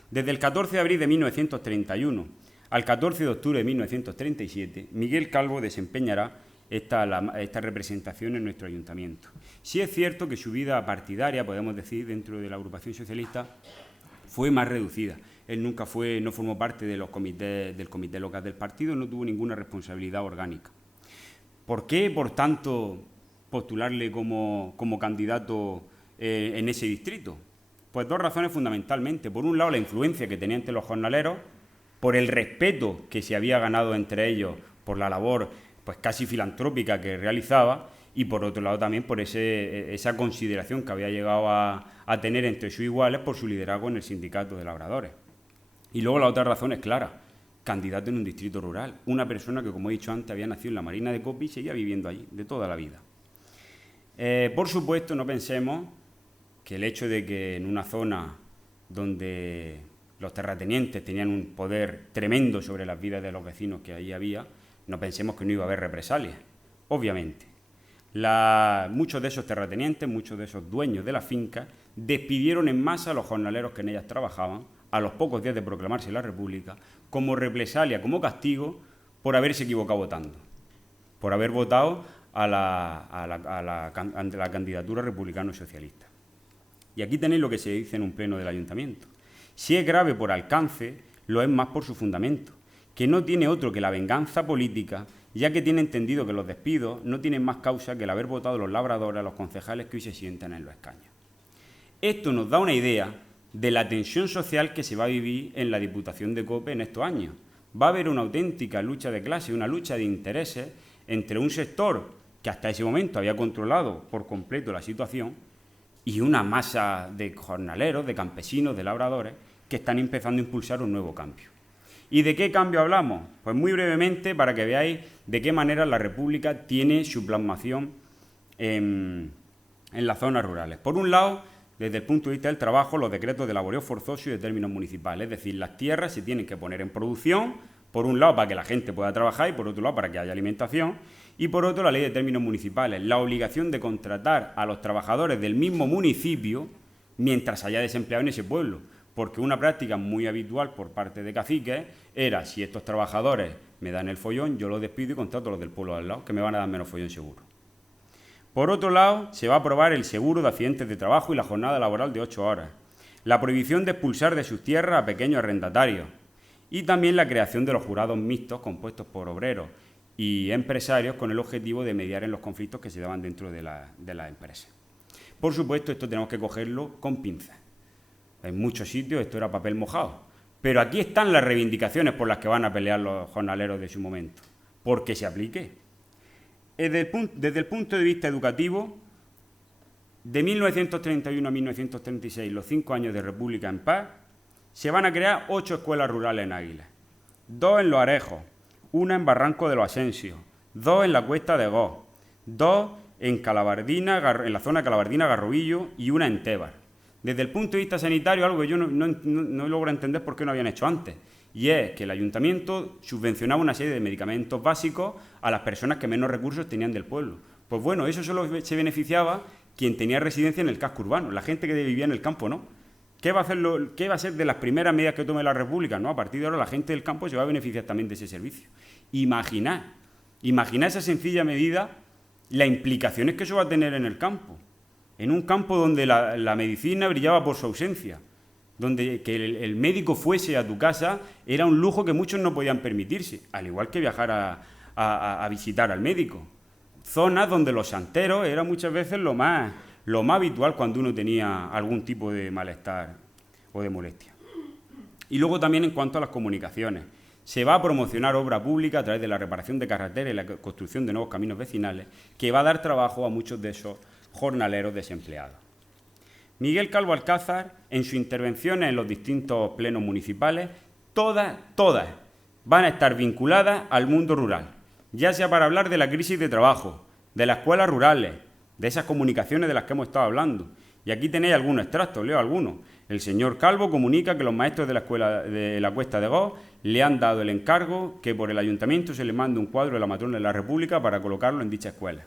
Desde el 14 de abril de 1931 al 14 de octubre de 1937, Miguel Calvo desempeñará esta representación en nuestro ayuntamiento. Sí es cierto que su vida partidaria, podemos decir, dentro de la agrupación socialista, fue más reducida. Él nunca no formó parte del comité local del partido, no tuvo ninguna responsabilidad orgánica. ¿Por qué, por tanto, postularle como candidato en ese distrito? Pues 2 razones fundamentalmente. Por un lado, la influencia que tenía entre los jornaleros, por el respeto que se había ganado entre ellos por la labor pues casi filantrópica que realizaba, y por otro lado también por esa consideración que había llegado a a tener entre sus iguales por su liderazgo en el sindicato de labradores. Y luego la otra razón es clara, candidato en un distrito rural, una persona que, como he dicho antes, había nacido en la Marina de Cope y seguía viviendo allí de toda la vida. Por supuesto, no pensemos que el hecho de que en una zona donde los terratenientes tenían un poder tremendo sobre las vidas de los vecinos que allí había, no pensemos que no iba a haber represalias, obviamente. Muchos de esos terratenientes, muchos de esos dueños de las fincas, despidieron en masa a los jornaleros que en ellas trabajaban, a los pocos días de proclamarse la República, como represalia, como castigo, por haberse equivocado votando, por haber votado a la candidatura republicano-socialista. Y aquí tenéis lo que se dice en un pleno del ayuntamiento. Si es grave por alcance, lo es más por su fundamento, que no tiene otro que la venganza política, ya que tiene entendido que los despidos no tienen más causa que el haber votado los labradores a los concejales que hoy se sientan en los escaños. Esto nos da una idea de la tensión social que se va a vivir en la Diputación de Cope en estos años. Va a haber una auténtica lucha de clase, una lucha de intereses entre un sector que hasta ese momento había controlado por completo la situación y una masa de jornaleros, de campesinos, de labradores que están empezando a impulsar un nuevo cambio. ¿Y de qué cambio hablamos? Pues muy brevemente para que veáis de qué manera la República tiene su plasmación en las zonas rurales. Por un lado, desde el punto de vista del trabajo, los decretos de laboreo forzoso y de términos municipales, es decir, las tierras se tienen que poner en producción, por un lado para que la gente pueda trabajar y por otro lado para que haya alimentación, y por otro la ley de términos municipales, la obligación de contratar a los trabajadores del mismo municipio mientras haya desempleado en ese pueblo, porque una práctica muy habitual por parte de caciques era, si estos trabajadores me dan el follón, yo los despido y contrato a los del pueblo al lado, que me van a dar menos follón seguro. Por otro lado, se va a aprobar el seguro de accidentes de trabajo y la jornada laboral de 8 horas, la prohibición de expulsar de sus tierras a pequeños arrendatarios y también la creación de los jurados mixtos compuestos por obreros y empresarios con el objetivo de mediar en los conflictos que se daban dentro de las empresas. Por supuesto, esto tenemos que cogerlo con pinzas. En muchos sitios esto era papel mojado, pero aquí están las reivindicaciones por las que van a pelear los jornaleros de su momento, porque se aplique. Desde el punto de vista educativo, de 1931 a 1936, los 5 años de República en paz, se van a crear 8 escuelas rurales en Águilas, 2 en Los Arejos, 1 en Barranco de los Asensios, 2 en la Cuesta de Goz, 2 en la zona de Calabardina, Garrobillo y 1 en Tébar. Desde el punto de vista sanitario, algo que yo no logro entender por qué no habían hecho antes, y es que el ayuntamiento subvencionaba una serie de medicamentos básicos a las personas que menos recursos tenían del pueblo. Pues bueno, eso solo se beneficiaba quien tenía residencia en el casco urbano, la gente que vivía en el campo no. ¿Qué va a ser de las primeras medidas que tome la República? No, a partir de ahora la gente del campo se va a beneficiar también de ese servicio. Imaginad esa sencilla medida, las implicaciones que eso va a tener en el campo. En un campo donde la medicina brillaba por su ausencia, donde que el médico fuese a tu casa era un lujo que muchos no podían permitirse, al igual que viajar a visitar al médico. Zonas donde los santeros era muchas veces lo más habitual cuando uno tenía algún tipo de malestar o de molestia. Y luego también en cuanto a las comunicaciones, se va a promocionar obra pública a través de la reparación de carreteras y la construcción de nuevos caminos vecinales, que va a dar trabajo a muchos de esos jornaleros desempleados. Miguel Calvo Alcázar, en sus intervenciones en los distintos plenos municipales, todas van a estar vinculadas al mundo rural, ya sea para hablar de la crisis de trabajo, de las escuelas rurales, de esas comunicaciones de las que hemos estado hablando. Y aquí tenéis algunos extractos, leo algunos. El señor Calvo comunica que los maestros de la escuela de la Cuesta de Goz le han dado el encargo que por el ayuntamiento se le mande un cuadro de la matrona de la República para colocarlo en dicha escuela.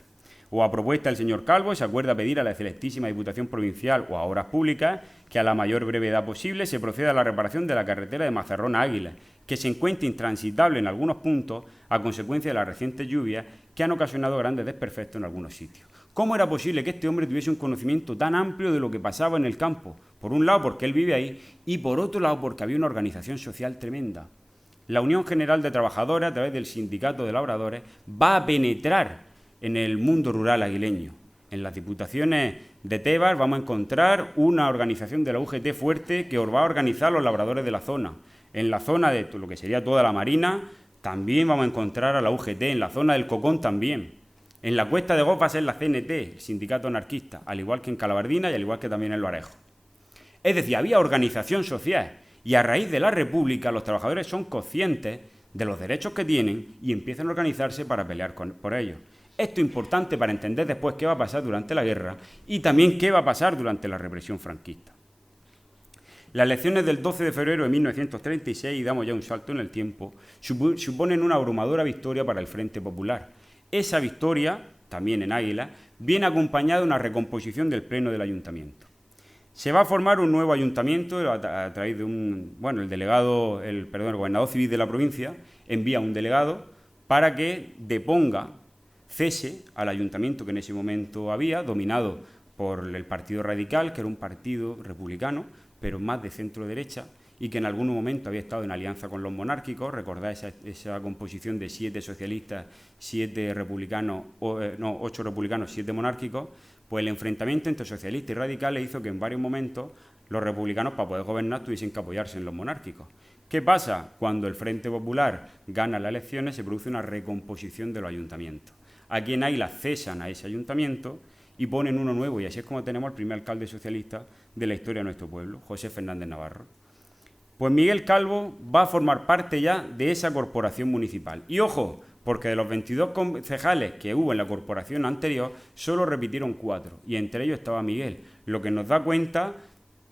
O a propuesta del señor Calvo se acuerda pedir a la excelentísima Diputación Provincial o a Obras Públicas que a la mayor brevedad posible se proceda a la reparación de la carretera de Mazarrón a Águilas, que se encuentra intransitable en algunos puntos a consecuencia de las recientes lluvias que han ocasionado grandes desperfectos en algunos sitios. ¿Cómo era posible que este hombre tuviese un conocimiento tan amplio de lo que pasaba en el campo? Por un lado, porque él vive ahí, y por otro lado, porque había una organización social tremenda. La Unión General de Trabajadores, a través del Sindicato de Labradores, va a penetrar en el mundo rural aguileño. En las diputaciones de Tébar vamos a encontrar una organización de la UGT fuerte que va a organizar a los labradores de la zona. En la zona de lo que sería toda la Marina, también vamos a encontrar a la UGT, en la zona del Cocón también. En la Cuesta de Goz va a ser la CNT, el sindicato anarquista, al igual que en Calabardina y al igual que también en Los Arejos. Es decir, había organización social y a raíz de la República los trabajadores son conscientes de los derechos que tienen y empiezan a organizarse para pelear por ellos. Esto es importante para entender después qué va a pasar durante la guerra y también qué va a pasar durante la represión franquista. Las elecciones del 12 de febrero de 1936, y damos ya un salto en el tiempo, suponen una abrumadora victoria para el Frente Popular. Esa victoria, también en Águilas, viene acompañada de una recomposición del Pleno del Ayuntamiento. Se va a formar un nuevo ayuntamiento a través de el gobernador civil de la provincia envía un delegado para que deponga, cese al ayuntamiento que en ese momento había, dominado por el Partido Radical, que era un partido republicano, pero más de centro-derecha, y que en algún momento había estado en alianza con los monárquicos. Recordad esa composición de 7 socialistas, 7 republicanos, 8 republicanos, 7 monárquicos. Pues el enfrentamiento entre socialistas y radicales hizo que en varios momentos los republicanos, para poder gobernar, tuviesen que apoyarse en los monárquicos. ¿Qué pasa? Cuando el Frente Popular gana las elecciones, se produce una recomposición de los ayuntamientos. Aquí en Águilas cesan a ese ayuntamiento y ponen uno nuevo, y así es como tenemos al primer alcalde socialista de la historia de nuestro pueblo, José Fernández Navarro. Pues Miguel Calvo va a formar parte ya de esa corporación municipal. Y ojo, porque de los 22 concejales que hubo en la corporación anterior, solo repitieron 4, y entre ellos estaba Miguel, lo que nos da cuenta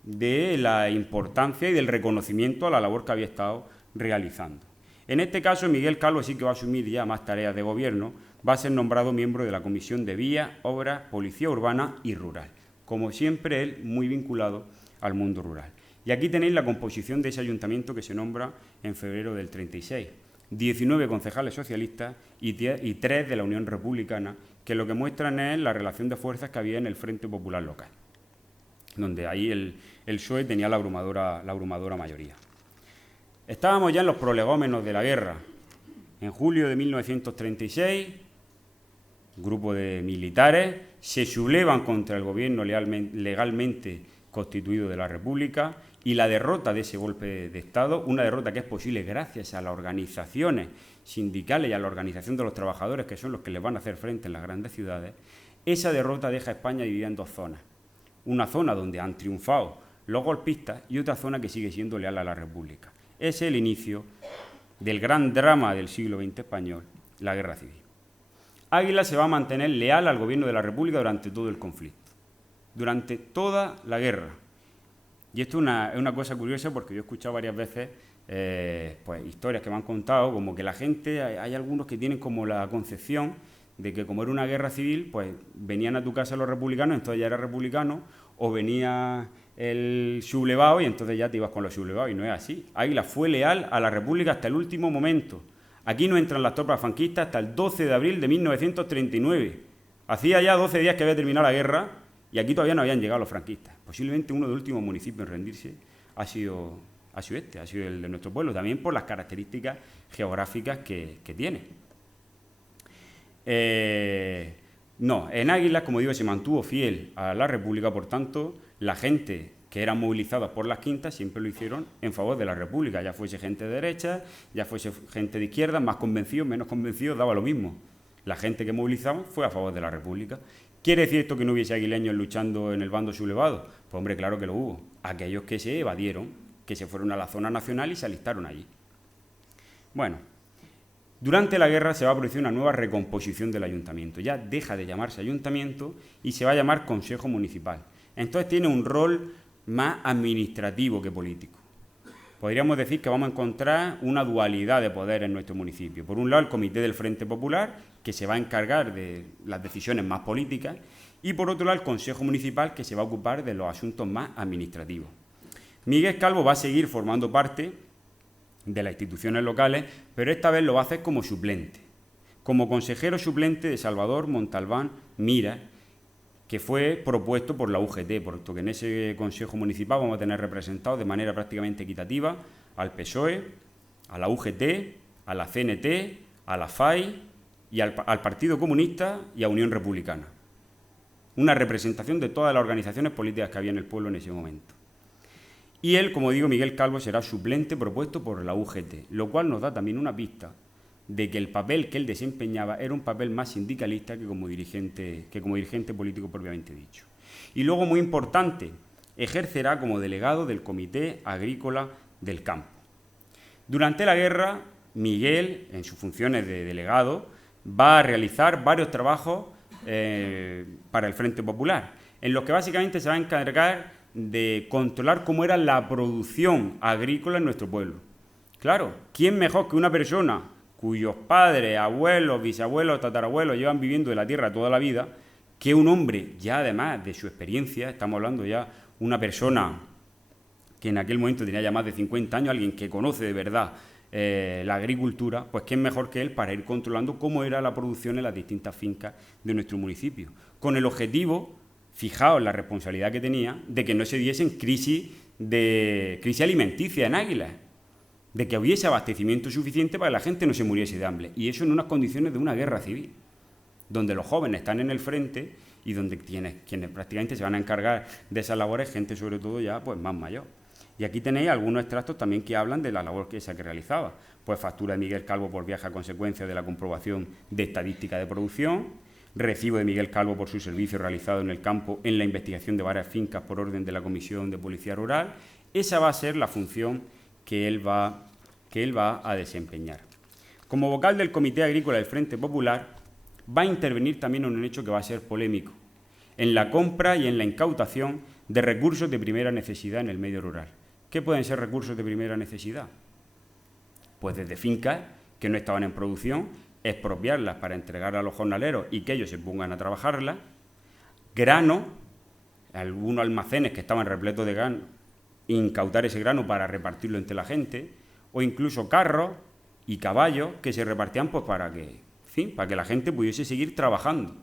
de la importancia y del reconocimiento a la labor que había estado realizando. En este caso, Miguel Calvo sí que va a asumir ya más tareas de gobierno, va a ser nombrado miembro de la Comisión de Vías, Obras, Policía Urbana y Rural. Como siempre, él muy vinculado al mundo rural. Y aquí tenéis la composición de ese ayuntamiento que se nombra en febrero del 36. 19 concejales socialistas y 3 de la Unión Republicana, que lo que muestran es la relación de fuerzas que había en el Frente Popular local, donde ahí el PSOE tenía la abrumadora mayoría. Estábamos ya en los prolegómenos de la guerra. En julio de 1936, un grupo de militares se sublevan contra el gobierno legalmente constituido de la República, y la derrota de ese golpe de Estado, una derrota que es posible gracias a las organizaciones sindicales y a la organización de los trabajadores, que son los que les van a hacer frente en las grandes ciudades, esa derrota deja a España dividida en 2 zonas. Una zona donde han triunfado los golpistas y otra zona que sigue siendo leal a la República. Ese es el inicio del gran drama del siglo XX español, la Guerra Civil. Águilas se va a mantener leal al gobierno de la República durante todo el conflicto, durante toda la guerra. Y esto es una cosa curiosa, porque yo he escuchado varias veces pues historias que me han contado, como que la gente, hay algunos que tienen como la concepción de que como era una guerra civil, pues venían a tu casa los republicanos, entonces ya eras republicano, o venía el sublevado y entonces ya te ibas con los sublevados, y no es así. Águilas fue leal a la República hasta el último momento. Aquí no entran las tropas franquistas hasta el 12 de abril de 1939. Hacía ya 12 días que había terminado la guerra y aquí todavía no habían llegado los franquistas. Posiblemente uno de los últimos municipios en rendirse ha sido el de nuestro pueblo, también por las características geográficas que tiene. En Águilas, como digo, se mantuvo fiel a la República, por tanto, la gente que eran movilizadas por las quintas siempre lo hicieron en favor de la República, ya fuese gente de derecha, ya fuese gente de izquierda, más convencidos, menos convencidos, daba lo mismo. La gente que movilizaba fue a favor de la República. ¿Quiere decir esto que no hubiese aguileños luchando en el bando sublevado? Pues hombre, claro que lo hubo. Aquellos que se evadieron, que se fueron a la zona nacional y se alistaron allí. Bueno, durante la guerra se va a producir una nueva recomposición del ayuntamiento. Ya deja de llamarse ayuntamiento y se va a llamar Consejo Municipal. Entonces tiene un rol más administrativo que político. Podríamos decir que vamos a encontrar una dualidad de poder en nuestro municipio. Por un lado, el Comité del Frente Popular, que se va a encargar de las decisiones más políticas, y por otro lado, el Consejo Municipal, que se va a ocupar de los asuntos más administrativos. Miguel Calvo va a seguir formando parte de las instituciones locales, pero esta vez lo va a hacer como suplente, como consejero suplente de Salvador Montalbán Mira, que fue propuesto por la UGT, puesto que en ese Consejo Municipal vamos a tener representados de manera prácticamente equitativa al PSOE, a la UGT, a la CNT, a la FAI y al Partido Comunista y a Unión Republicana. Una representación de todas las organizaciones políticas que había en el pueblo en ese momento. Y él, como digo, Miguel Calvo, será suplente propuesto por la UGT, lo cual nos da también una pista de que el papel que él desempeñaba era un papel más sindicalista que como dirigente político propiamente dicho. Y luego, muy importante, ejercerá como delegado del Comité Agrícola del Campo. Durante la guerra, Miguel, en sus funciones de delegado, va a realizar varios trabajos para el Frente Popular, en los que básicamente se va a encargar de controlar cómo era la producción agrícola en nuestro pueblo. Claro, ¿quién mejor que una persona cuyos padres, abuelos, bisabuelos, tatarabuelos llevan viviendo de la tierra toda la vida, que un hombre, ya además de su experiencia, estamos hablando ya una persona que en aquel momento tenía ya más de 50 años, alguien que conoce de verdad la agricultura, pues quién mejor que él para ir controlando cómo era la producción en las distintas fincas de nuestro municipio, con el objetivo, fijaos la responsabilidad que tenía, de que no se diesen crisis alimenticia en Águilas, de que hubiese abastecimiento suficiente para que la gente no se muriese de hambre, y eso en unas condiciones de una guerra civil, donde los jóvenes están en el frente y donde quienes prácticamente se van a encargar de esas labores, gente sobre todo ya pues más mayor. Y aquí tenéis algunos extractos también que hablan de la labor que realizaba. Pues factura de Miguel Calvo por viaje a consecuencia de la comprobación de estadística de producción, recibo de Miguel Calvo por su servicio realizado en el campo en la investigación de varias fincas por orden de la Comisión de Policía Rural. Esa va a ser la función que él va a desempeñar. Como vocal del Comité Agrícola del Frente Popular, va a intervenir también en un hecho que va a ser polémico, en la compra y en la incautación de recursos de primera necesidad en el medio rural. ¿Qué pueden ser recursos de primera necesidad? Pues desde fincas que no estaban en producción, expropiarlas para entregar a los jornaleros y que ellos se pongan a trabajarlas, grano, algunos almacenes que estaban repletos de grano, incautar ese grano para repartirlo entre la gente, o incluso carros y caballos que se repartían pues para que la gente pudiese seguir trabajando.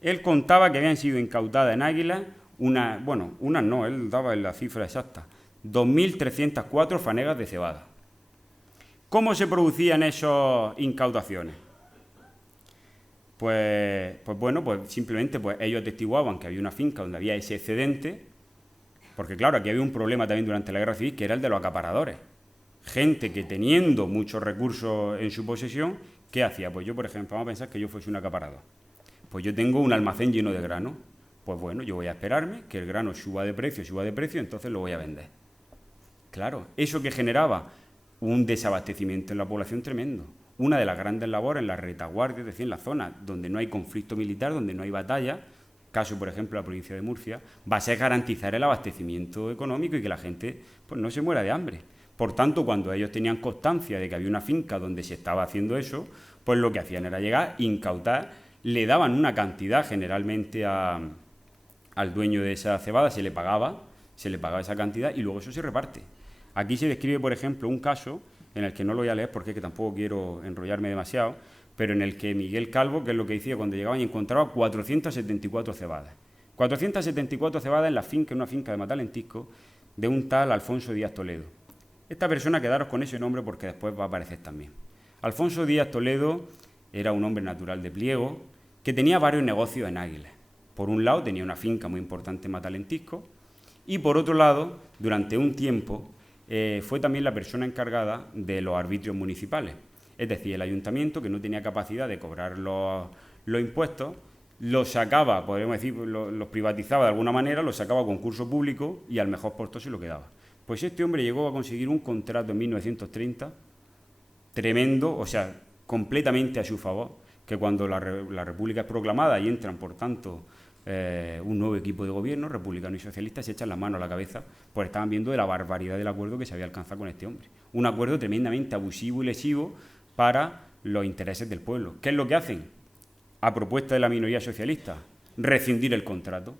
Él contaba que habían sido incautadas en Águilas él daba la cifra exacta, 2.304 fanegas de cebada. ¿Cómo se producían esas incautaciones? Pues simplemente ellos atestiguaban que había una finca donde había ese excedente, porque claro, aquí había un problema también durante la Guerra Civil, que era el de los acaparadores. Gente que teniendo muchos recursos en su posesión, ¿qué hacía? Pues yo, por ejemplo, vamos a pensar que yo fuese un acaparador. Pues yo tengo un almacén lleno de grano. Pues bueno, yo voy a esperarme que el grano suba de precio, entonces lo voy a vender. Claro, eso que generaba un desabastecimiento en la población tremendo. Una de las grandes labores en la retaguardia, es decir, en la zona donde no hay conflicto militar, donde no hay batalla, caso por ejemplo la provincia de Murcia, va a ser garantizar el abastecimiento económico y que la gente pues, no se muera de hambre. Por tanto, cuando ellos tenían constancia de que había una finca donde se estaba haciendo eso, pues lo que hacían era llegar, incautar, le daban una cantidad generalmente al dueño de esa cebada, se le pagaba esa cantidad y luego eso se reparte. Aquí se describe, por ejemplo, un caso en el que no lo voy a leer porque tampoco quiero enrollarme demasiado, pero en el que Miguel Calvo, que es lo que decía, cuando llegaba y encontraba 474 cebadas. 474 cebadas en la finca, en una finca de Matalentisco, de un tal Alfonso Díaz Toledo. Esta persona, quedaros con ese nombre porque después va a aparecer también. Alfonso Díaz Toledo era un hombre natural de Pliego que tenía varios negocios en Águilas. Por un lado tenía una finca muy importante en Matalentisco y por otro lado, durante un tiempo, fue también la persona encargada de los arbitrios municipales. Es decir, el ayuntamiento, que no tenía capacidad de cobrar los impuestos, los sacaba, podríamos decir, los privatizaba de alguna manera, los sacaba a concurso público y al mejor postor se lo quedaba. Pues este hombre llegó a conseguir un contrato en 1930 tremendo, o sea, completamente a su favor, que cuando la República es proclamada y entran, por tanto, un nuevo equipo de gobierno, republicano y socialista, se echan las manos a la cabeza, pues estaban viendo de la barbaridad del acuerdo que se había alcanzado con este hombre. Un acuerdo tremendamente abusivo y lesivo para los intereses del pueblo. ¿Qué es lo que hacen? A propuesta de la minoría socialista, rescindir el contrato.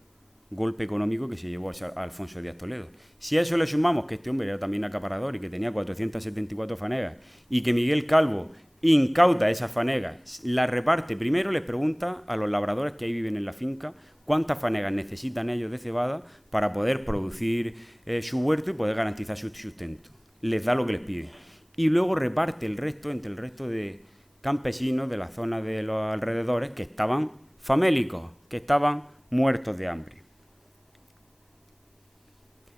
Golpe económico que se llevó a Alfonso Díaz Toledo. Si a eso le sumamos que este hombre era también acaparador y que tenía 474 fanegas y que Miguel Calvo incauta esas fanegas, las reparte, primero les pregunta a los labradores que ahí viven en la finca cuántas fanegas necesitan ellos de cebada para poder producir su huerto y poder garantizar su sustento. Les da lo que les pide. Y luego reparte el resto entre el resto de campesinos de la zona de los alrededores que estaban famélicos, que estaban muertos de hambre.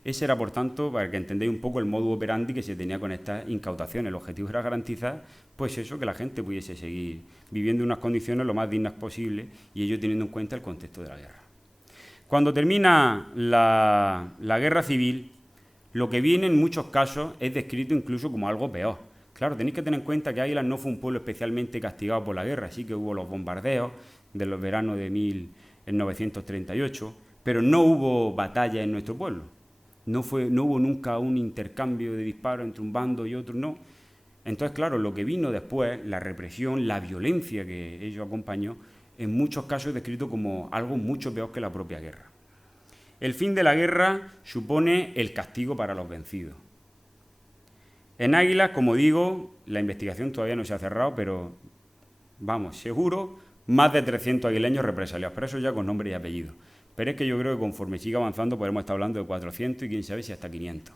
Ese era, por tanto, para que entendáis un poco el modus operandi que se tenía con estas incautaciones. El objetivo era garantizar, pues eso, que la gente pudiese seguir viviendo en unas condiciones lo más dignas posible y ello teniendo en cuenta el contexto de la guerra. Cuando termina la guerra civil, lo que viene en muchos casos es descrito incluso como algo peor. Claro, tenéis que tener en cuenta que Águilas no fue un pueblo especialmente castigado por la guerra, sí que hubo los bombardeos de los veranos de 1938, pero no hubo batalla en nuestro pueblo. No hubo nunca un intercambio de disparos entre un bando y otro, no. Entonces, claro, lo que vino después, la represión, la violencia que ello acompañó, en muchos casos es descrito como algo mucho peor que la propia guerra. El fin de la guerra supone el castigo para los vencidos. En Águilas, como digo, la investigación todavía no se ha cerrado, pero, vamos, seguro, más de 300 aguileños represaliados, pero eso ya con nombre y apellido. Pero es que yo creo que conforme siga avanzando podremos estar hablando de 400 y quién sabe si hasta 500.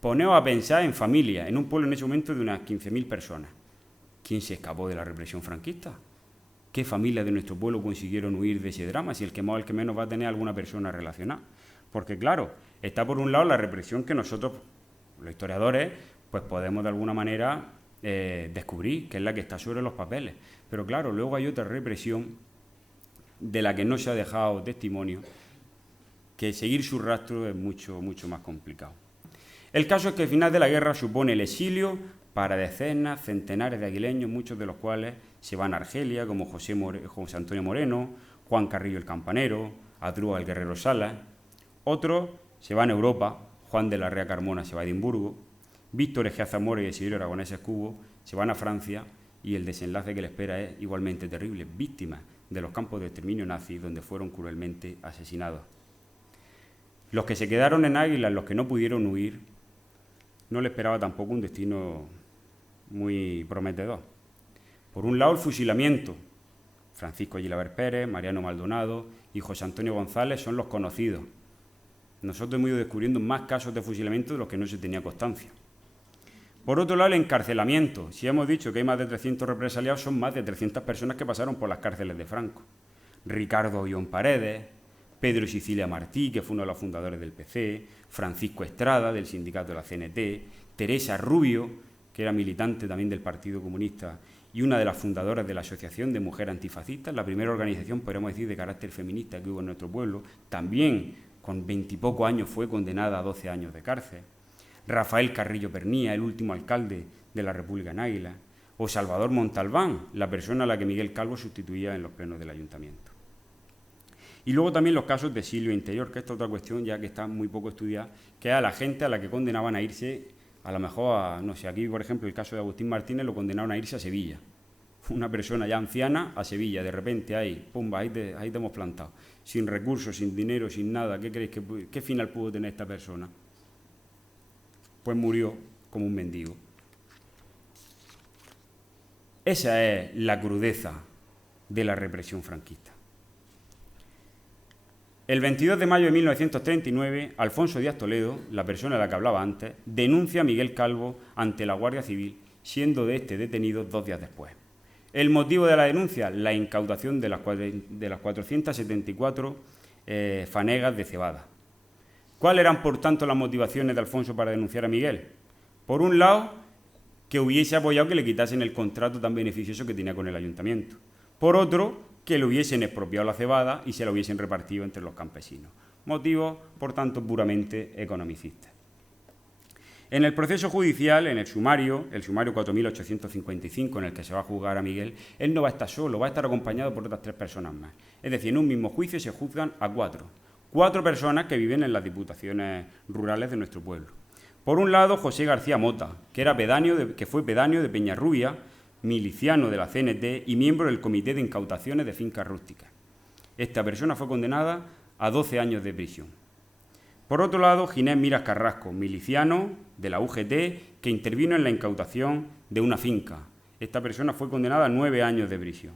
Poneos a pensar en familia, en un pueblo en ese momento de unas 15.000 personas. ¿Quién se escapó de la represión franquista? ¿Qué familias de nuestro pueblo consiguieron huir de ese drama? Si el que más o el que menos va a tener alguna persona relacionada. Porque claro, está por un lado la represión que nosotros, los historiadores, pues podemos de alguna manera descubrir, que es la que está sobre los papeles. Pero claro, luego hay otra represión de la que no se ha dejado testimonio, que seguir su rastro es mucho, mucho más complicado. El caso es que el final de la guerra supone el exilio para decenas, centenares de aguileños, muchos de los cuales se van a Argelia, como José Antonio Moreno, Juan Carrillo el Campanero, Adrúa el Guerrero Salas. Otros se van a Europa, Juan de la Rea Carmona se va a Edimburgo, Víctor Egea Zamora y Isidoro Aragonés Escubo se van a Francia y el desenlace que le espera es igualmente terrible, víctimas de los campos de exterminio nazi donde fueron cruelmente asesinados. Los que se quedaron en Águilas, los que no pudieron huir, no le esperaba tampoco un destino muy prometedor. Por un lado, el fusilamiento. Francisco Gilaber Pérez, Mariano Maldonado y José Antonio González son los conocidos. Nosotros hemos ido descubriendo más casos de fusilamiento de los que no se tenía constancia. Por otro lado, el encarcelamiento. Si hemos dicho que hay más de 300 represaliados, son más de 300 personas que pasaron por las cárceles de Franco. Ricardo Ollón Paredes, Pedro Sicilia Martí, que fue uno de los fundadores del PC, Francisco Estrada, del sindicato de la CNT, Teresa Rubio, que era militante también del Partido Comunista y una de las fundadoras de la Asociación de Mujeres Antifascistas, la primera organización, podríamos decir, de carácter feminista que hubo en nuestro pueblo, también con 20 y pocos años fue condenada a 12 años de cárcel. Rafael Carrillo Pernía, el último alcalde de la República en Águilas, o Salvador Montalbán, la persona a la que Miguel Calvo sustituía en los plenos del ayuntamiento. Y luego también los casos de exilio interior, que esta es otra cuestión ya que está muy poco estudiada, que es a la gente a la que condenaban a irse, a lo mejor a, no sé, aquí por ejemplo el caso de Agustín Martínez lo condenaron a irse a Sevilla. Una persona ya anciana a Sevilla, de repente ahí, pumba, ahí te hemos plantado. Sin recursos, sin dinero, sin nada. ¿Qué creéis qué final pudo tener esta persona? Pues murió como un mendigo. Esa es la crudeza de la represión franquista. El 22 de mayo de 1939, Alfonso Díaz Toledo, la persona de la que hablaba antes, denuncia a Miguel Calvo ante la Guardia Civil, siendo de este detenido 2 días después. El motivo de la denuncia, la incautación de las 474 fanegas de cebada. ¿Cuáles eran, por tanto, las motivaciones de Alfonso para denunciar a Miguel? Por un lado, que hubiese apoyado que le quitasen el contrato tan beneficioso que tenía con el ayuntamiento. Por otro, que le hubiesen expropiado la cebada y se la hubiesen repartido entre los campesinos. Motivos, por tanto, puramente economicistas. En el proceso judicial, en el sumario 4.855, en el que se va a juzgar a Miguel, él no va a estar solo, va a estar acompañado por otras 3 personas más. Es decir, en un mismo juicio se juzgan a 4 personas que viven en las diputaciones rurales de nuestro pueblo. Por un lado, José García Mota, que fue pedáneo de Peñarrubia, miliciano de la CNT y miembro del Comité de Incautaciones de Fincas Rústicas. Esta persona fue condenada a 12 años de prisión. Por otro lado, Ginés Miras Carrasco, miliciano de la UGT, que intervino en la incautación de una finca. Esta persona fue condenada a 9 años de prisión.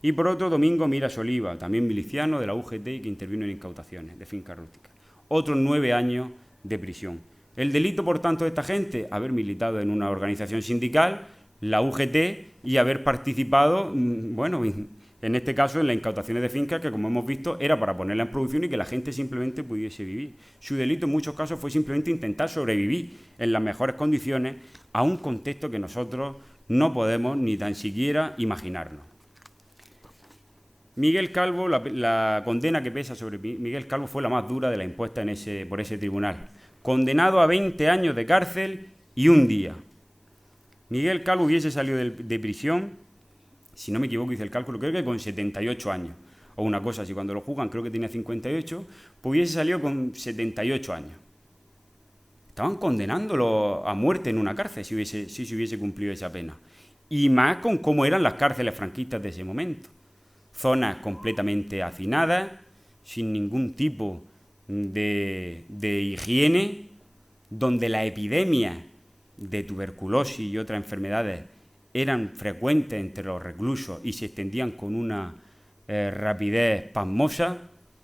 Y por otro, Domingo Miras Oliva, también miliciano de la UGT, que intervino en incautaciones de fincas rústicas. Otros 9 años de prisión. El delito, por tanto, de esta gente, haber militado en una organización sindical, la UGT, y haber participado, bueno, en este caso en las incautaciones de fincas, que como hemos visto era para ponerla en producción y que la gente simplemente pudiese vivir. Su delito en muchos casos fue simplemente intentar sobrevivir en las mejores condiciones a un contexto que nosotros no podemos ni tan siquiera imaginarnos. Miguel Calvo, la condena que pesa sobre Miguel Calvo fue la más dura de la impuesta por ese tribunal. Condenado a 20 años de cárcel y un día. Miguel Calvo hubiese salido de prisión, si no me equivoco, hice el cálculo, creo que con 78 años, o una cosa así, cuando lo juzgan creo que tenía 58, pues hubiese salido con 78 años. Estaban condenándolo a muerte en una cárcel si se hubiese cumplido esa pena. Y más con cómo eran las cárceles franquistas de ese momento. Zonas completamente hacinadas, sin ningún tipo de higiene, donde la epidemia de tuberculosis y otras enfermedades eran frecuentes entre los reclusos y se extendían con una rapidez pasmosa,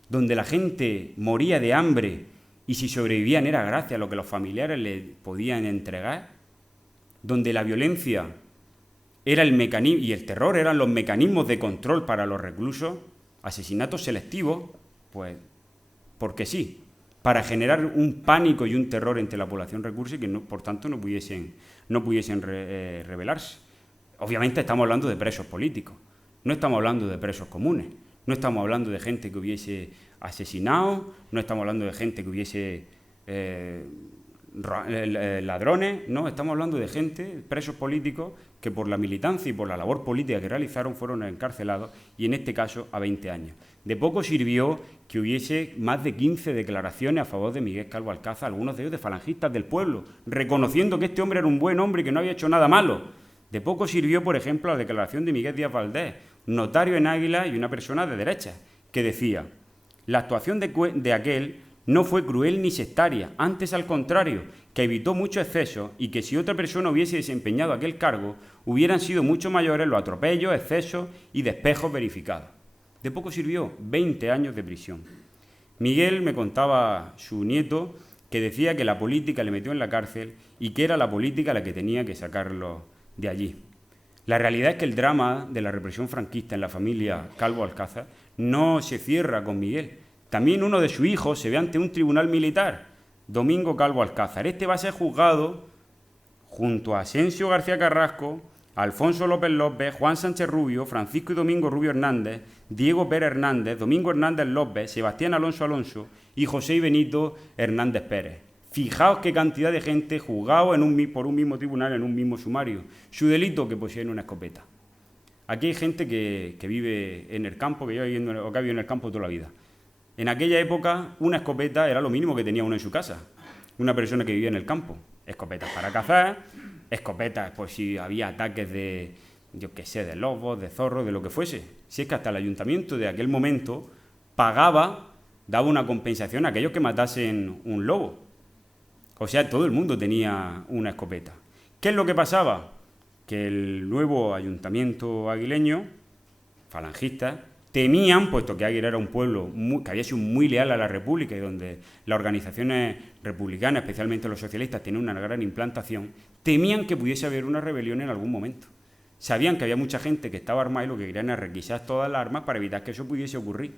donde la gente moría de hambre y si sobrevivían era gracias a lo que los familiares les podían entregar, donde la violencia era el mecanismo y el terror eran los mecanismos de control para los reclusos, asesinatos selectivos, pues porque sí, para generar un pánico y un terror entre la población reclusa y que por tanto no pudiesen rebelarse. Obviamente estamos hablando de presos políticos, no estamos hablando de presos comunes, no estamos hablando de gente que hubiese asesinado, no estamos hablando de gente que hubiese ladrones, no, estamos hablando de gente, presos políticos, que por la militancia y por la labor política que realizaron fueron encarcelados y en este caso a 20 años. De poco sirvió que hubiese más de 15 declaraciones a favor de Miguel Calvo Alcázar, algunos de ellos de falangistas del pueblo, reconociendo que este hombre era un buen hombre y que no había hecho nada malo. De poco sirvió, por ejemplo, la declaración de Miguel Díaz Valdés, notario en Águila y una persona de derecha, que decía: la actuación de aquel no fue cruel ni sectaria, antes al contrario, que evitó mucho exceso y que si otra persona hubiese desempeñado aquel cargo, hubieran sido mucho mayores los atropellos, excesos y despejos verificados. De poco sirvió 20 años de prisión. Miguel me contaba su nieto que decía que la política le metió en la cárcel y que era la política la que tenía que sacarlo de allí. La realidad es que el drama de la represión franquista en la familia Calvo Alcázar no se cierra con Miguel. También uno de sus hijos se ve ante un tribunal militar, Domingo Calvo Alcázar. Este va a ser juzgado junto a Asensio García Carrasco, Alfonso López López, Juan Sánchez Rubio, Francisco y Domingo Rubio Hernández, Diego Pérez Hernández, Domingo Hernández López, Sebastián Alonso Alonso y José y Benito Hernández Pérez. Fijaos qué cantidad de gente juzgado por un mismo tribunal en un mismo sumario. Su delito, que poseen una escopeta. Aquí hay gente que vive en el campo, que ha vivido en el campo toda la vida. En aquella época, una escopeta era lo mínimo que tenía uno en su casa. Una persona que vivía en el campo. Escopetas para cazar, escopetas por si había ataques de, de lobos, de zorros, de lo que fuese. Si es que hasta el ayuntamiento de aquel momento daba una compensación a aquellos que matasen un lobo. O sea, todo el mundo tenía una escopeta. ¿Qué es lo que pasaba? Que el nuevo ayuntamiento aguileño, falangistas, temían, puesto que Águila era un pueblo que había sido muy leal a la República y donde las organizaciones republicanas, especialmente los socialistas, tenían una gran implantación, temían que pudiese haber una rebelión en algún momento. Sabían que había mucha gente que estaba armada y lo que querían era requisar todas las armas para evitar que eso pudiese ocurrir.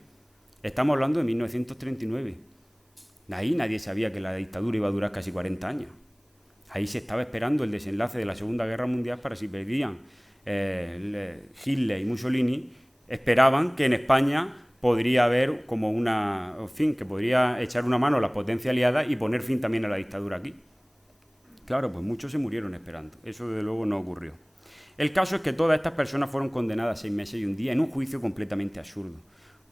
Estamos hablando de 1939. De ahí nadie sabía que la dictadura iba a durar casi 40 años. Ahí se estaba esperando el desenlace de la Segunda Guerra Mundial para si perdían Hitler y Mussolini. Esperaban que en España podría haber como que podría echar una mano a las potencias aliadas y poner fin también a la dictadura aquí. Claro, pues muchos se murieron esperando. Eso desde luego no ocurrió. El caso es que todas estas personas fueron condenadas a 6 meses y un día en un juicio completamente absurdo.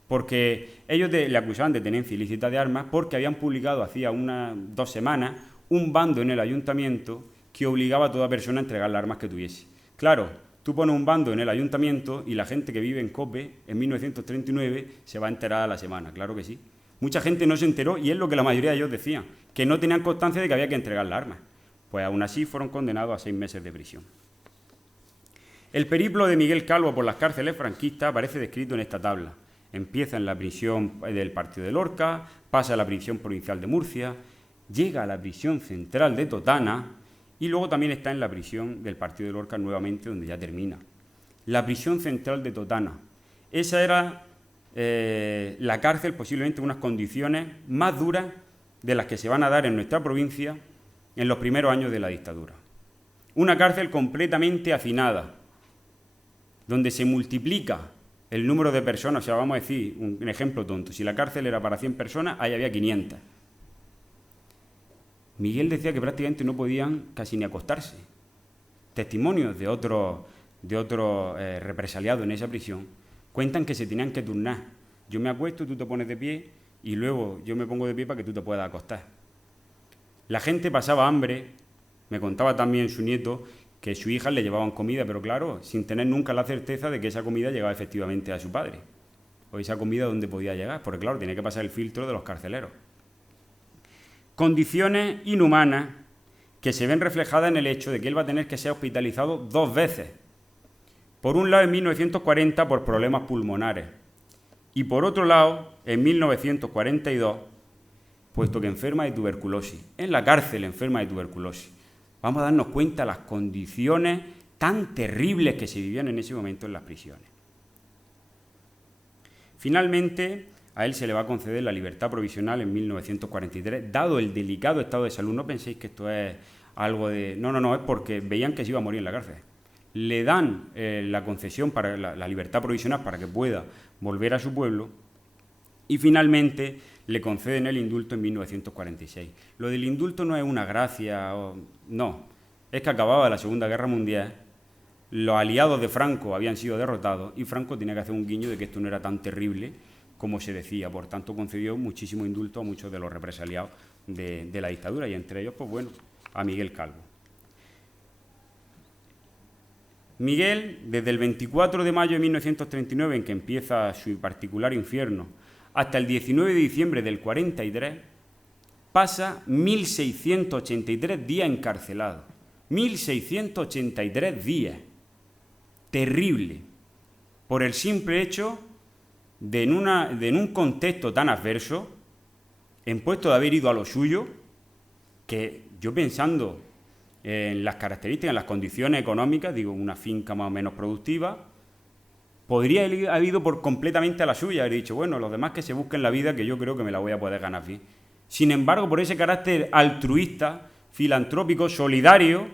Porque ellos le acusaban de tenencia ilícita de armas porque habían publicado hacía 2 semanas un bando en el ayuntamiento que obligaba a toda persona a entregar las armas que tuviese. Claro, tú pones un bando en el ayuntamiento y la gente que vive en Cope en 1939 se va a enterar a la semana, claro que sí. Mucha gente no se enteró y es lo que la mayoría de ellos decían, que no tenían constancia de que había que entregar las armas. Pues aún así fueron condenados a 6 meses de prisión. El periplo de Miguel Calvo por las cárceles franquistas aparece descrito en esta tabla. Empieza en la prisión del partido de Lorca, pasa a la prisión provincial de Murcia, llega a la prisión central de Totana y luego también está en la prisión del partido de Lorca nuevamente, donde ya termina. La prisión central de Totana. Esa era la cárcel, posiblemente unas condiciones más duras de las que se van a dar en nuestra provincia en los primeros años de la dictadura. Una cárcel completamente hacinada, donde se multiplica el número de personas, o sea, vamos a decir, un ejemplo tonto, si la cárcel era para 100 personas, ahí había 500. Miguel decía que prácticamente no podían casi ni acostarse. Testimonios de otros represaliados en esa prisión cuentan que se tenían que turnar. Yo me acuesto, tú te pones de pie y luego yo me pongo de pie para que tú te puedas acostar. La gente pasaba hambre. Me contaba también su nieto que su hija le llevaban comida, pero claro, sin tener nunca la certeza de que esa comida llegaba efectivamente a su padre, o esa comida donde podía llegar, porque claro, tiene que pasar el filtro de los carceleros. Condiciones inhumanas que se ven reflejadas en el hecho de que él va a tener que ser hospitalizado 2 veces. Por un lado, en 1940, por problemas pulmonares, y por otro lado, en 1942, puesto que enferma de tuberculosis. En la cárcel enferma de tuberculosis. Vamos a darnos cuenta de las condiciones tan terribles que se vivían en ese momento en las prisiones. Finalmente, a él se le va a conceder la libertad provisional en 1943, dado el delicado estado de salud. No penséis que esto es algo de... No, es porque veían que se iba a morir en la cárcel. Le dan la concesión para la libertad provisional para que pueda volver a su pueblo y finalmente le conceden el indulto en 1946. Lo del indulto no es una gracia, no, es que acababa la Segunda Guerra Mundial, los aliados de Franco habían sido derrotados y Franco tenía que hacer un guiño de que esto no era tan terrible como se decía, por tanto concedió muchísimo indulto a muchos de los represaliados de la dictadura y entre ellos, pues bueno, a Miguel Calvo. Miguel, desde el 24 de mayo de 1939, en que empieza su particular infierno, hasta el 19 de diciembre del 43, pasa 1.683 días encarcelado. 1.683 días. Terrible. Por el simple hecho de en un contexto tan adverso, en puesto de haber ido a lo suyo, que yo pensando en las características, en las condiciones económicas, digo, una finca más o menos productiva, podría haber ido por completamente a la suya, haber dicho, bueno, los demás que se busquen la vida, que yo creo que me la voy a poder ganar bien. Sin embargo, por ese carácter altruista, filantrópico, solidario,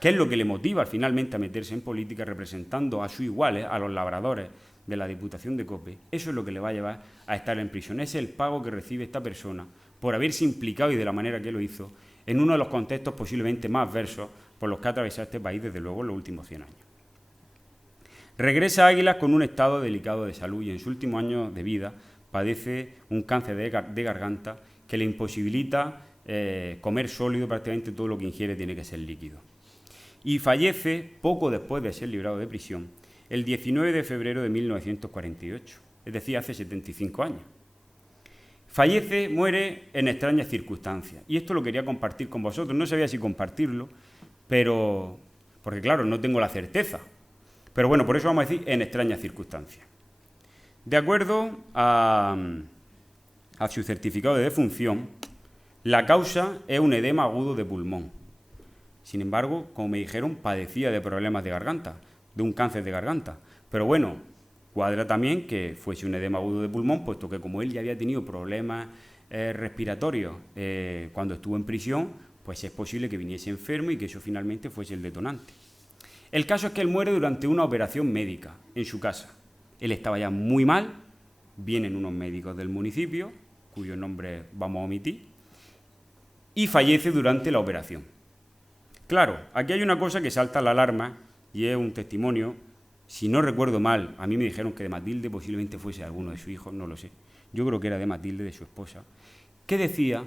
que es lo que le motiva finalmente a meterse en política representando a sus iguales, a los labradores de la Diputación de Cope, eso es lo que le va a llevar a estar en prisión. Ese es el pago que recibe esta persona por haberse implicado y de la manera que lo hizo en uno de los contextos posiblemente más adversos por los que ha atravesado este país desde luego en los últimos 100 años. Regresa a Águilas con un estado delicado de salud y en sus últimos años de vida padece un cáncer de garganta que le imposibilita comer sólido, prácticamente todo lo que ingiere tiene que ser líquido. Y fallece poco después de ser librado de prisión, el 19 de febrero de 1948, es decir, hace 75 años. Fallece, muere en extrañas circunstancias. Y esto lo quería compartir con vosotros. No sabía si compartirlo, pero porque claro, no tengo la certeza. Pero bueno, por eso vamos a decir en extrañas circunstancias. De acuerdo a su certificado de defunción, la causa es un edema agudo de pulmón. Sin embargo, como me dijeron, padecía de problemas de garganta, de un cáncer de garganta. Pero bueno, cuadra también que fuese un edema agudo de pulmón, puesto que como él ya había tenido problemas respiratorios cuando estuvo en prisión, pues es posible que viniese enfermo y que eso finalmente fuese el detonante. El caso es que él muere durante una operación médica en su casa. Él estaba ya muy mal, vienen unos médicos del municipio, cuyo nombre vamos a omitir, y fallece durante la operación. Claro, aquí hay una cosa que salta la alarma y es un testimonio, si no recuerdo mal, a mí me dijeron que de Matilde posiblemente fuese alguno de sus hijos, no lo sé, yo creo que era de Matilde, de su esposa, que decía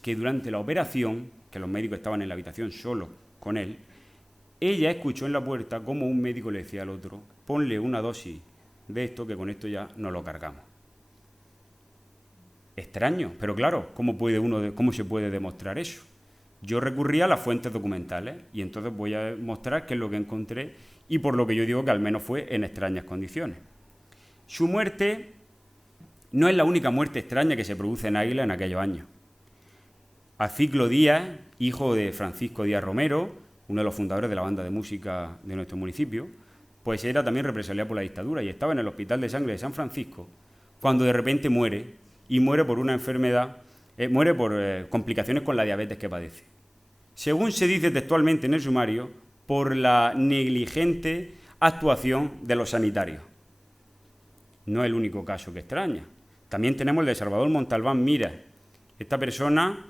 que durante la operación, que los médicos estaban en la habitación solos con él, ella escuchó en la puerta cómo un médico le decía al otro, ponle una dosis de esto, que con esto ya nos lo cargamos. Extraño, pero claro, ¿cómo se puede demostrar eso? Yo recurrí a las fuentes documentales y entonces voy a mostrar qué es lo que encontré y por lo que yo digo que al menos fue en extrañas condiciones. Su muerte no es la única muerte extraña que se produce en Águila en aquellos años. Aciclo Díaz, hijo de Francisco Díaz Romero, uno de los fundadores de la banda de música de nuestro municipio, pues era también represaliado por la dictadura y estaba en el Hospital de Sangre de San Francisco cuando de repente muere, y muere por una enfermedad, muere por complicaciones con la diabetes que padece. Según se dice textualmente en el sumario, por la negligente actuación de los sanitarios. no es el único caso que extraña. También tenemos el de Salvador Montalbán Mira. Esta persona,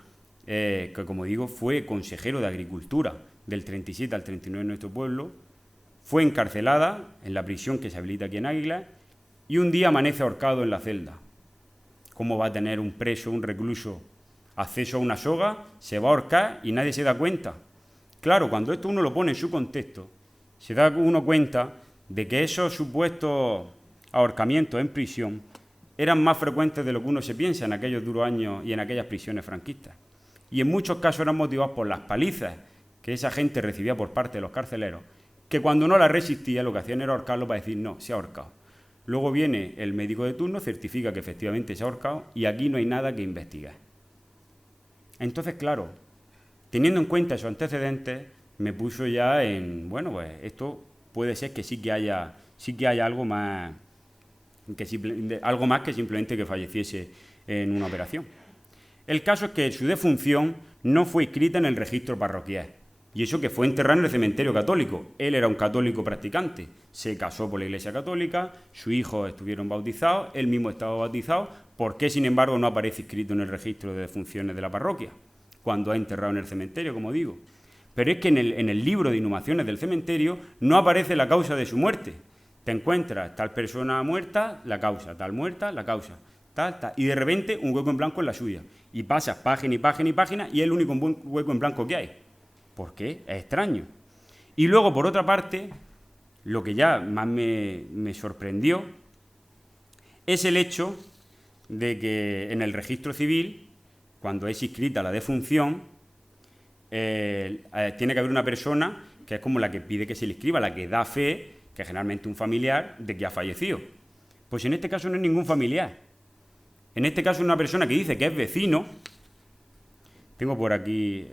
que como digo, fue consejero de Agricultura del 37 al 39 en nuestro pueblo, fue encarcelada en la prisión que se habilita aquí en Águilas y un día amanece ahorcado en la celda. ¿Cómo va a tener un preso, un recluso, acceso a una soga? Se va a ahorcar y nadie se da cuenta. Claro, cuando esto uno lo pone en su contexto, se da uno cuenta de que esos supuestos ahorcamientos en prisión eran más frecuentes de lo que uno se piensa en aquellos duros años y en aquellas prisiones franquistas. Y en muchos casos eran motivados por las palizas que esa gente recibía por parte de los carceleros, que cuando no la resistía lo que hacían era ahorcarlo para decir no, se ha ahorcado. Luego viene el médico de turno, certifica que efectivamente se ha ahorcado y aquí no hay nada que investigar. Entonces, claro, teniendo en cuenta esos antecedentes, me puso ya en, bueno, pues esto puede ser que sí que haya algo más que simplemente que falleciese en una operación. El caso es que su defunción no fue inscrita en el registro parroquial, y eso que fue enterrado en el cementerio católico. Él era un católico practicante, se casó por la Iglesia Católica, sus hijos estuvieron bautizados, él mismo estaba bautizado. ¿Por qué, sin embargo, no aparece inscrito en el registro de defunciones de la parroquia, cuando ha enterrado en el cementerio, como digo? Pero es que en el libro de inhumaciones del cementerio no aparece la causa de su muerte. Te encuentras tal persona muerta, la causa, tal muerta, la causa, tal, y de repente un hueco en blanco en la suya. Y pasas página y página y página y es el único hueco en blanco que hay. ¿Por qué? Es extraño. Y luego, por otra parte, lo que ya más me sorprendió es el hecho de que en el registro civil, cuando es inscrita la defunción, tiene que haber una persona que es como la que pide que se le inscriba, la que da fe, que es generalmente un familiar, de que ha fallecido. Pues en este caso no es ningún familiar. En este caso es una persona que dice que es vecino. Tengo por aquí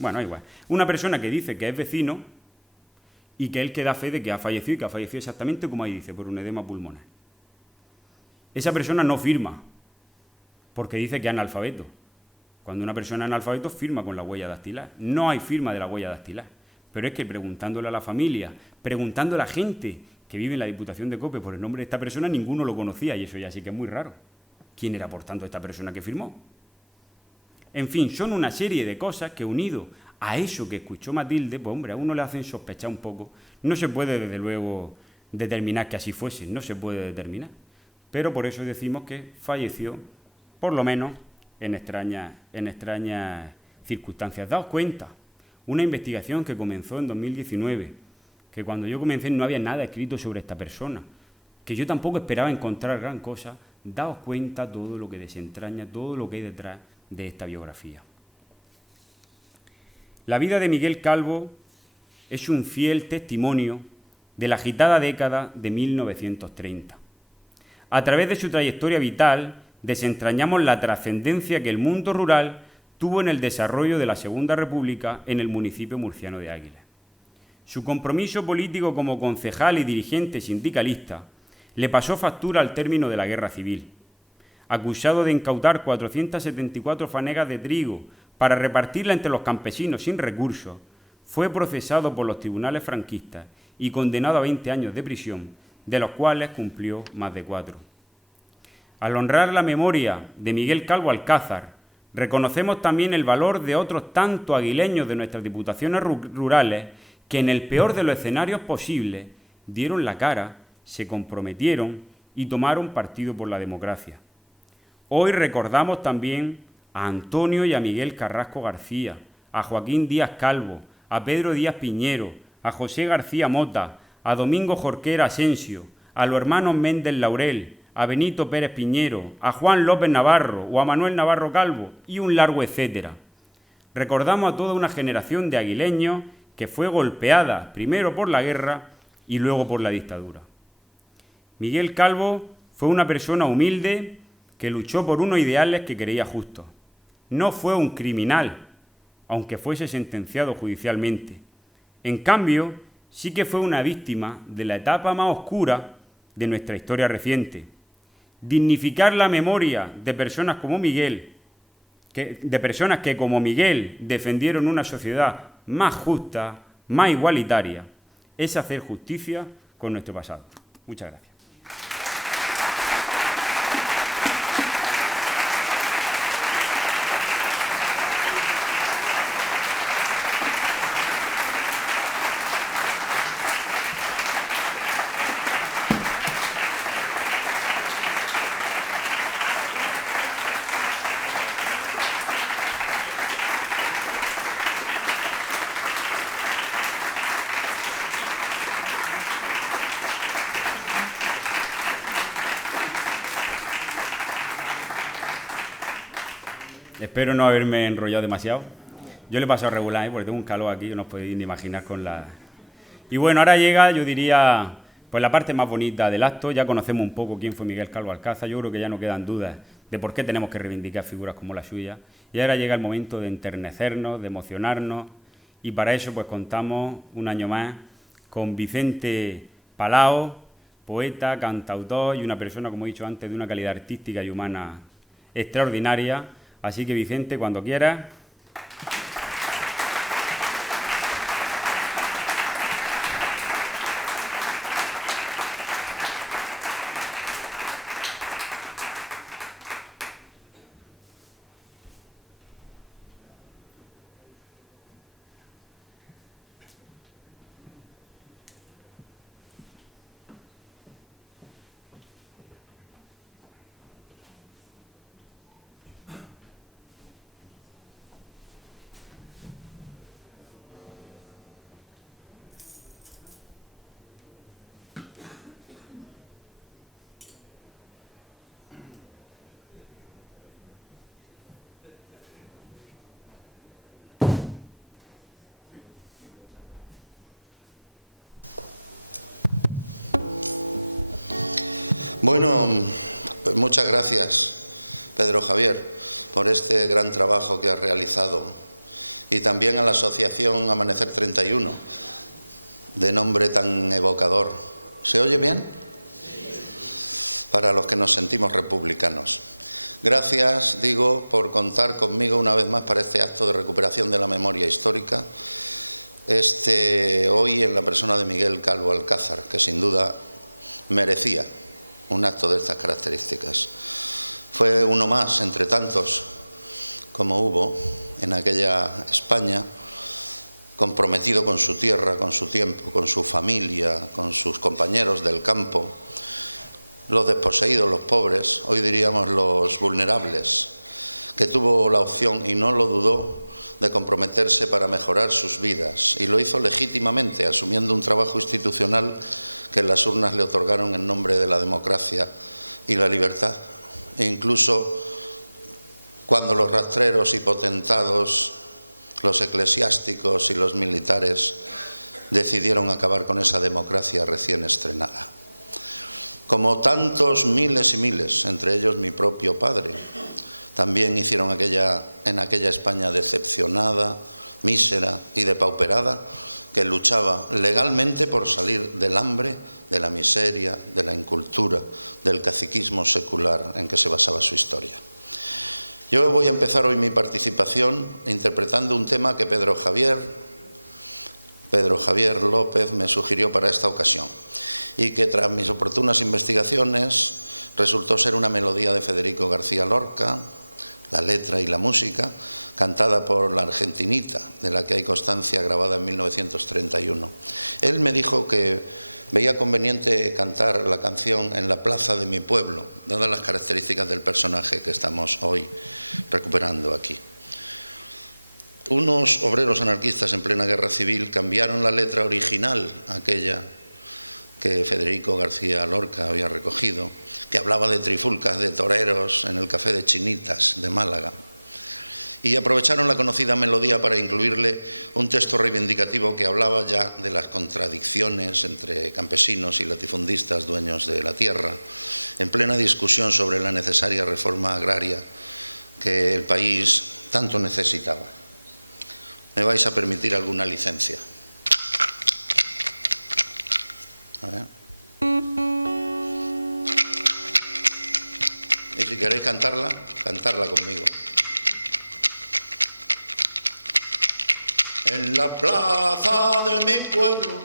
bueno, igual. Una persona que dice que es vecino y que él que da fe de que ha fallecido y que ha fallecido exactamente como ahí dice, por un edema pulmonar. Esa persona no firma porque dice que es analfabeto. Cuando una persona es analfabeto firma con la huella dactilar. No hay firma de la huella dactilar. Pero es que preguntándole a la familia, preguntando a la gente que vive en la Diputación de Cope por el nombre de esta persona, ninguno lo conocía y eso ya sí que es muy raro. ¿Quién era, por tanto, esta persona que firmó? En fin, son una serie de cosas que, unido a eso que escuchó Matilde, pues hombre, a uno le hacen sospechar un poco. No se puede, desde luego, determinar que así fuese, no se puede determinar. Pero por eso decimos que falleció, por lo menos, en extrañas circunstancias. Daos cuenta, una investigación que comenzó en 2019, que cuando yo comencé no había nada escrito sobre esta persona, que yo tampoco esperaba encontrar gran cosa. Daos cuenta todo lo que desentraña, todo lo que hay detrás de esta biografía. La vida de Miguel Calvo es un fiel testimonio de la agitada década de 1930. A través de su trayectoria vital desentrañamos la trascendencia que el mundo rural tuvo en el desarrollo de la Segunda República en el municipio murciano de Águilas. Su compromiso político como concejal y dirigente sindicalista le pasó factura al término de la Guerra Civil. Acusado de incautar 474 fanegas de trigo para repartirla entre los campesinos sin recursos, fue procesado por los tribunales franquistas y condenado a 20 años de prisión, de los cuales cumplió más de 4. Al honrar la memoria de Miguel Calvo Alcázar, reconocemos también el valor de otros tantos aguileños de nuestras diputaciones rurales que en el peor de los escenarios posibles dieron la cara, se comprometieron y tomaron partido por la democracia. Hoy recordamos también a Antonio y a Miguel Carrasco García, a Joaquín Díaz Calvo, a Pedro Díaz Piñero, a José García Mota, a Domingo Jorquera Asensio, a los hermanos Méndez Laurel, a Benito Pérez Piñero, a Juan López Navarro o a Manuel Navarro Calvo y un largo etcétera. Recordamos a toda una generación de aguileños que fue golpeada primero por la guerra y luego por la dictadura. Miguel Calvo fue una persona humilde que luchó por unos ideales que creía justos. No fue un criminal, aunque fuese sentenciado judicialmente. En cambio, sí que fue una víctima de la etapa más oscura de nuestra historia reciente. Dignificar la memoria de personas como Miguel, que como Miguel defendieron una sociedad más justa, más igualitaria, es hacer justicia con nuestro pasado. Muchas gracias. Espero no haberme enrollado demasiado. Yo le he pasado regular, porque tengo un calor aquí que no os podéis ni imaginar con la... Y bueno, ahora llega, yo diría, pues la parte más bonita del acto. Ya conocemos un poco quién fue Miguel Calvo Alcázar. Yo creo que ya no quedan dudas de por qué tenemos que reivindicar figuras como la suya. Y ahora llega el momento de enternecernos, de emocionarnos. Y para eso pues contamos un año más con Vicente Palao, poeta, cantautor y una persona, como he dicho antes, de una calidad artística y humana extraordinaria. Así que, Vicente, cuando quieras. Bueno, muchas gracias, Pedro Javier, por este gran trabajo que has realizado, y también a la Asociación Amanecer 31, de nombre tan evocador. ¿Se oye bien? Para los que nos sentimos republicanos. Gracias, digo, por contar conmigo una vez más para este acto de recuperación de la memoria histórica, hoy en la persona de Miguel Calvo Alcázar, que sin duda merecía un acto de estas características. Fue uno más entre tantos como hubo en aquella España, comprometido con su tierra, con su tiempo, con su familia, con sus compañeros del campo, los desposeídos, los pobres, hoy diríamos los vulnerables, que tuvo la opción, y no lo dudó, de comprometerse para mejorar sus vidas, y lo hizo legítimamente, asumiendo un trabajo institucional que las urnas le otorgaron en nombre de la democracia y la libertad. E incluso cuando los rastreros y potentados, los eclesiásticos y los militares decidieron acabar con esa democracia recién estrenada. Como tantos miles y miles, entre ellos mi propio padre, también hicieron en aquella España decepcionada, mísera y depauperada, que luchaba legalmente por salir del hambre, de la miseria, de la incultura, del caciquismo secular en que se basaba su historia. Yo voy a empezar hoy mi participación interpretando un tema que Pedro Javier López me sugirió para esta ocasión, y que tras mis oportunas investigaciones resultó ser una melodía de Federico García Lorca, la letra y la música, cantada por la argentinita, de la que hay constancia, grabada en 1931. Él me dijo que veía conveniente cantar la canción en la plaza de mi pueblo, dadas las características del personaje que estamos hoy recuperando aquí. Unos obreros anarquistas en plena guerra civil cambiaron la letra original, aquella que Federico García Lorca había recogido, que hablaba de trifulcas de toreros en el café de Chinitas de Málaga, y aprovecharon la conocida melodía para incluirle un texto reivindicativo que hablaba ya de las contradicciones entre campesinos y latifundistas dueños de la tierra, en plena discusión sobre la necesaria reforma agraria que el país tanto necesitaba. ¿Me vais a permitir alguna licencia? A ver. Y si queréis cantarla, cantarla conmigo. En la plaza de mi pueblo,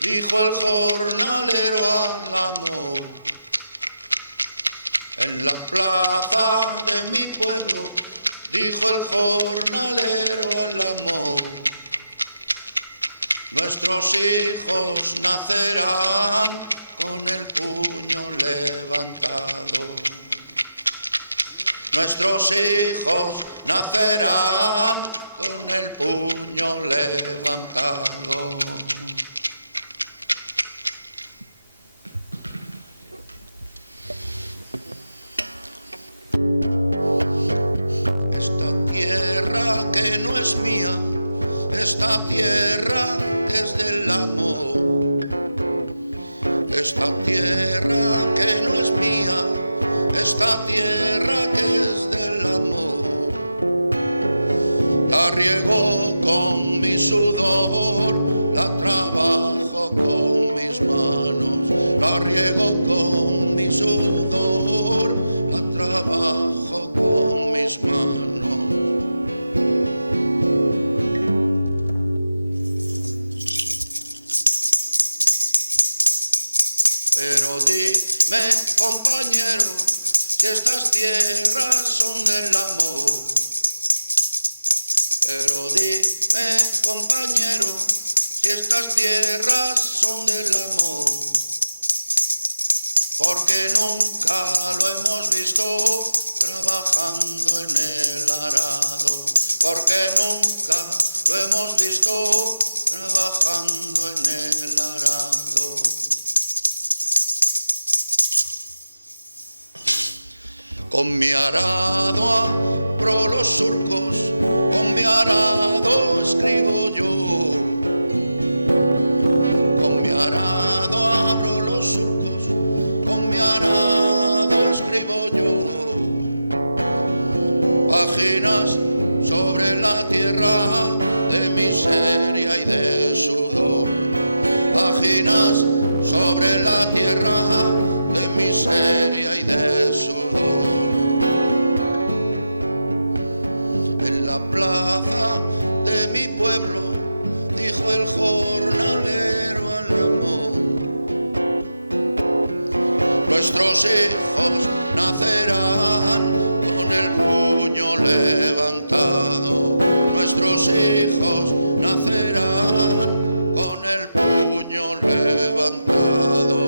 dijo el jornalero al amo. En la plaza de mi pueblo, dijo el jornalero al amo. Nuestros hijos nacerán con el puño levantado. Nuestros hijos nacerán con el puño levantado. Esta tierra que no es mía, esta tierra que es del amor. Esta tierra que no es mía, esta tierra que es del amor. La riego con mi sudor, la trabajo con mis manos. La riego con mi sudor, la trabajo con mis manos. Pero dime, compañero, si estas tierras son del amor. Pero dime, compañero, si estas tierras son del amor. Porque nunca lo hemos visto trabajando en el arado. Porque nunca lo hemos visto trabajando en el arado. Con mi arado abro los surcos, con mi arado escribo yo. Con mi arado abro los surcos, con mi arado escribo yo. Páginas sobre la tierra de miseria y de sudor. Páginas sobre la tierra de miseria y de sudor. La plaza de mi pueblo, dijo el jornalero al amor. Nuestros hijos nacerán con el puño levantado. Nuestros hijos nacerán con el puño levantado.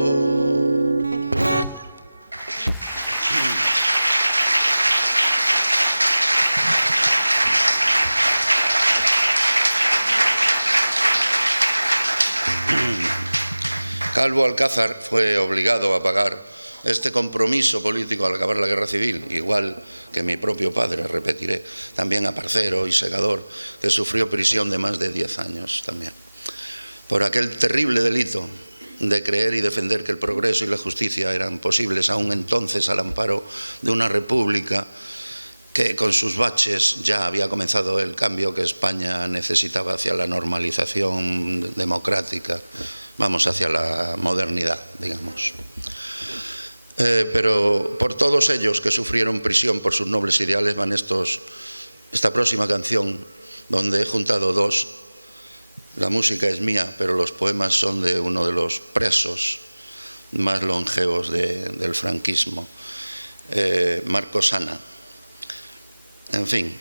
Calvo Alcázar fue obligado a pagar este compromiso político al acabar la guerra civil, igual que mi propio padre, repetiré, también aparcero y segador, que sufrió prisión de más de 10 años también, por aquel terrible delito de creer y defender que el progreso y la justicia eran posibles aún entonces al amparo de una república que con sus baches ya había comenzado el cambio que España necesitaba hacia la normalización democrática, vamos, hacia la modernidad, digamos. Pero por todos ellos que sufrieron prisión por sus nobles ideales van esta próxima canción, donde he juntado dos. La música es mía, pero los poemas son de uno de los presos más longevos del franquismo, Marcos Ana. En fin,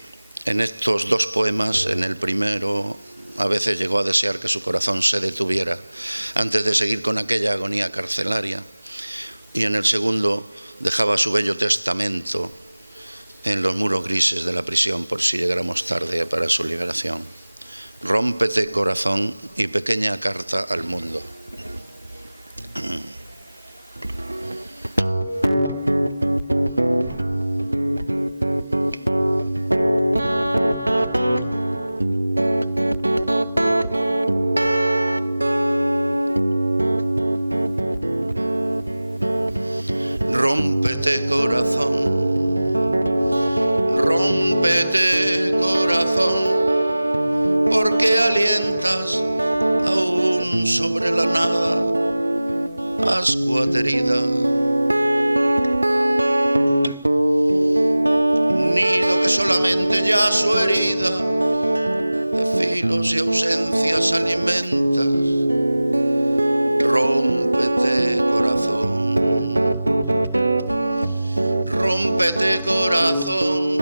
en estos dos poemas, en el primero, a veces llegó a desear que su corazón se detuviera antes de seguir con aquella agonía carcelaria, y en el segundo dejaba su bello testamento en los muros grises de la prisión por si llegáramos tarde para su liberación. Rómpete, corazón, y pequeña carta al mundo. Rómpete, corazón, rómpete, corazón, porque alientas aún sobre la nada, ascua herida. Nido que solamente ya su herida de filos y ausencias alimentas. Rómpete, corazón, rómpete, corazón,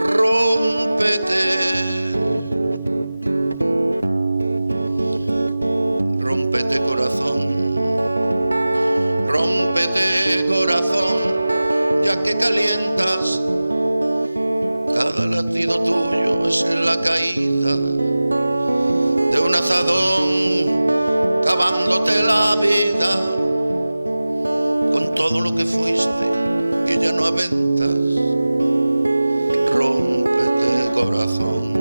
rómpete, rómpete, corazón, rómpete, corazón, ya que calientas, cada latido tuyo es la caída de un azadón cavándote la vida con todo lo que fuiste y ya no aventas. corazón,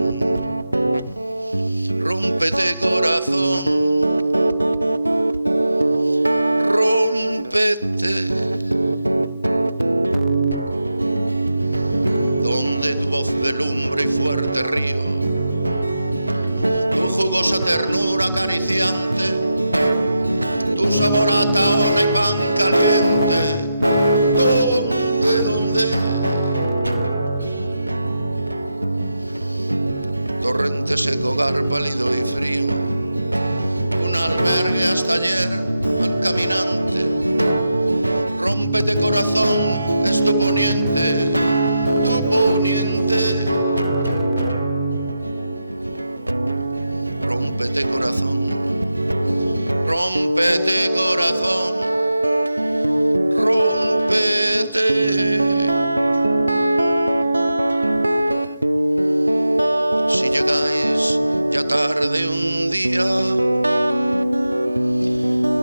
rómpete corazón, rómpete. Donde tu voz de lumbre y fuerte río, tu jugosa ternura acariciante, tu sabor a tahona y pan caliente. ¿Dónde? Torrente seco, hogar pálido y frío, un albergue hasta ayer al caminante. Rómpete corazón, es tu poniente, tu poniente. Rómpete corazón, rómpete corazón, rómpete. Si llegáis ya tarde un día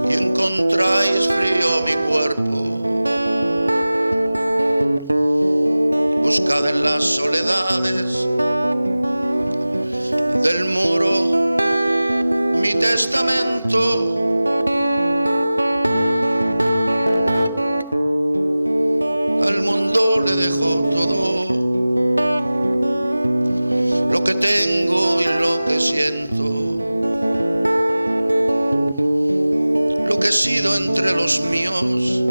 y encontráis frío mi cuerpo, buscad en las soledades del muro mi testamento. Al mundo le dejo todo lo que tengo y lo que siento, lo que he sido entre los míos,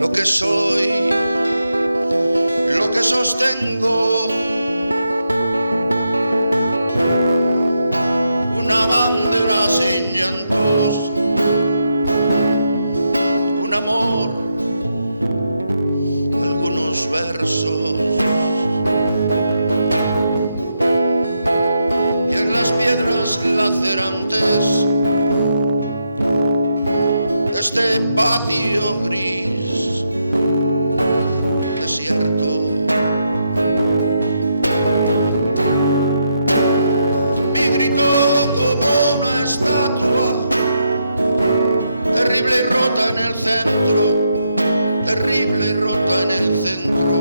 lo que soy, lo que sostengo. Una bandera sin llantos, un amor, algunos versos, y en las piedras lacerantes de este patio gris desierto. Mi grito como una estatua, terrible y rota en el centro, terrible y rota en el centro.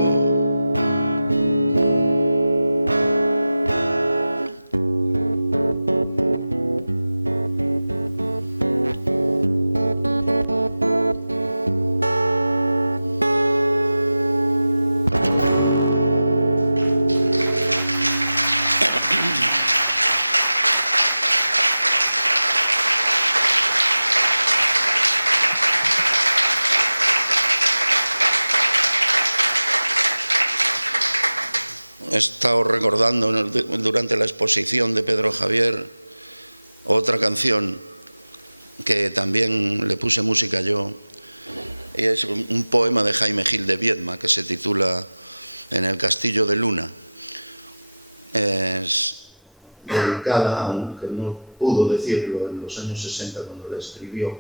He estado recordando durante la exposición de Pedro Javier otra canción que también le puse música yo, y es un poema de Jaime Gil de Viedma que se titula En el castillo de Luna. Es dedicada, aunque no pudo decirlo en los años 60 cuando la escribió,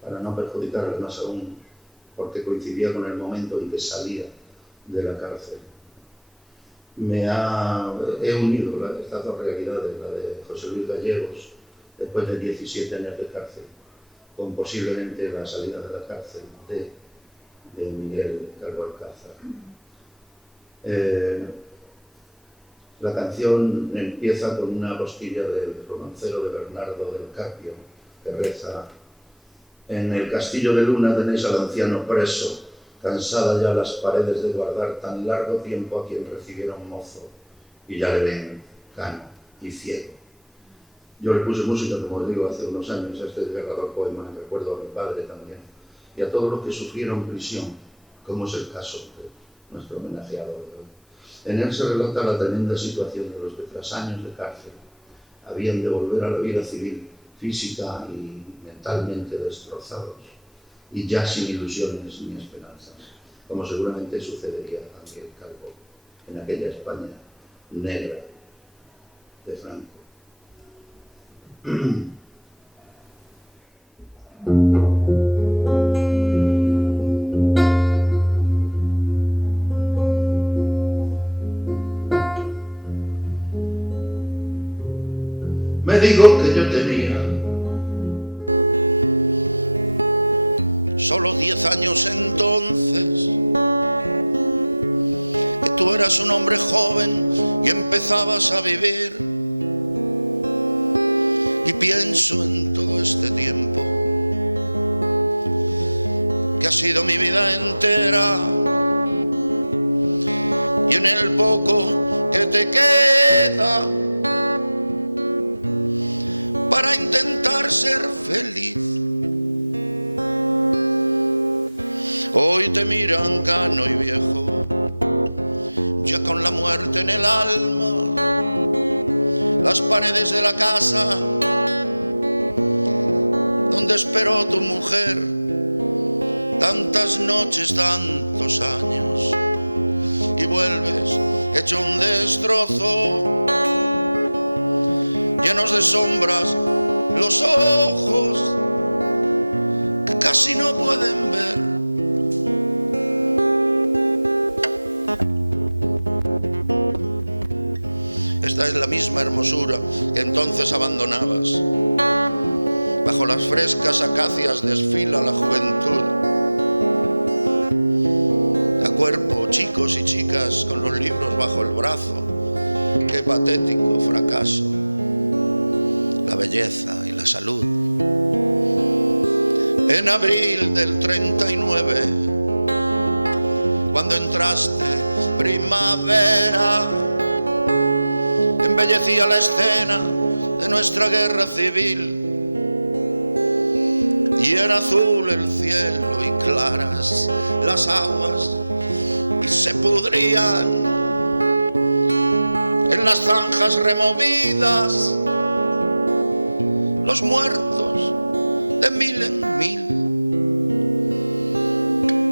para no perjudicarle más aún, porque coincidía con el momento en que salía de la cárcel. He unido estas dos realidades, la de José Luis Gallegos, después de 17 años de cárcel, con posiblemente la salida de la cárcel de Miguel Calvo Alcázar. La canción empieza con una postilla del romancero de Bernardo del Carpio, que reza: en el castillo de Luna tenéis al anciano preso, cansada ya las paredes de guardar tan largo tiempo a quien recibiera un mozo, y ya le ven cano y ciego. Yo le puse música, como os digo, hace unos años a este desgarrador poema, en recuerdo a mi padre también, y a todos los que sufrieron prisión, como es el caso de nuestro homenajeado de hoy. En él se relata la tremenda situación de los que tras años de cárcel habían de volver a la vida civil, física y mentalmente destrozados, y ya sin ilusiones ni esperanzas, como seguramente sucedería a Miguel Calvo en aquella España negra de Franco. Me digo que yo tenía solo 10 años entonces, que Tú eras un hombre joven y empezabas a vivir. Y pienso en todo este tiempo que ha sido mi vida entera, y en el poco que te queda para intentar ser feliz. Hoy te miran cano y viejo, ya con la muerte en el alma. Las paredes de la casa donde esperó tu mujer tantas noches, tantos años, y vuelves hecho un destrozo, llenos de sombras los ojos que casi no pueden ver. Esta es la misma hermosura que entonces abandonabas. Bajo las frescas acacias desfila la juventud. A cuerpo, chicos y chicas con los libros bajo el brazo. Qué patético fracaso. La belleza y la salud. En abril del 39, cuando entraste primavera, embellecía la escena de nuestra guerra civil. Y era azul el cielo y claras las aguas, y se pudrían en las zanjas removidas los muertos de mil en mil.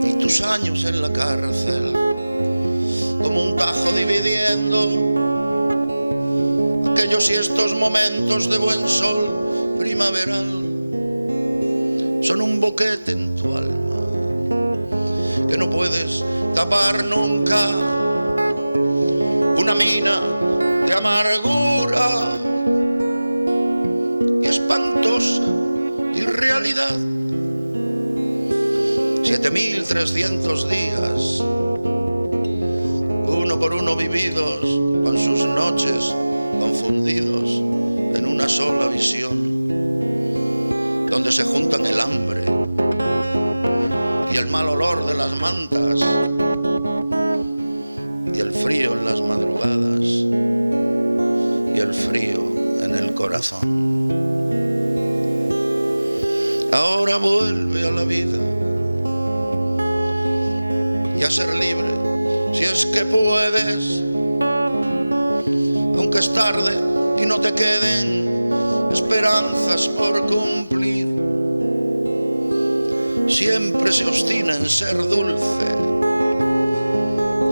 Y tus años en la cárcel, como un tajo dividiendo aquellos y estos momentos de buen sol primaveral, son un boquete en tu alma que no puedes tapar nunca, una mina de amargura y espantosa irrealidad. 7.300 días, uno por uno vividos, con sus noches confundidos en una sola visión, donde se juntan el hambre y el mal olor de las mantas y el frío en las madrugadas y el frío en el corazón. Ahora vuelve a la vida y a ser libre, si es que puedes, aunque es tarde y no te queden esperanzas por cumplir. Siempre se obstina en ser dulce,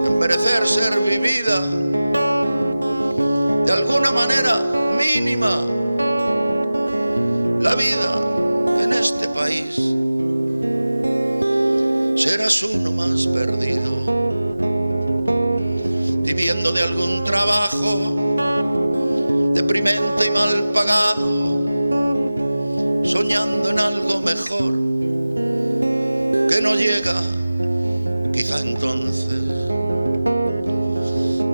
en merecer ser vivida de alguna manera mínima. La vida en este país, serás uno más perdido, viviendo de algún trabajo deprimente y mal pagado, soñando en algo mejor que no llega. Quizá entonces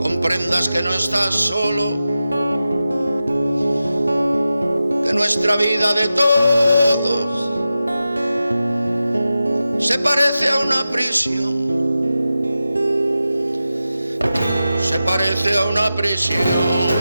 comprendas que no estás solo, que nuestra vida de todos se parece a una prisión, se parece a una prisión.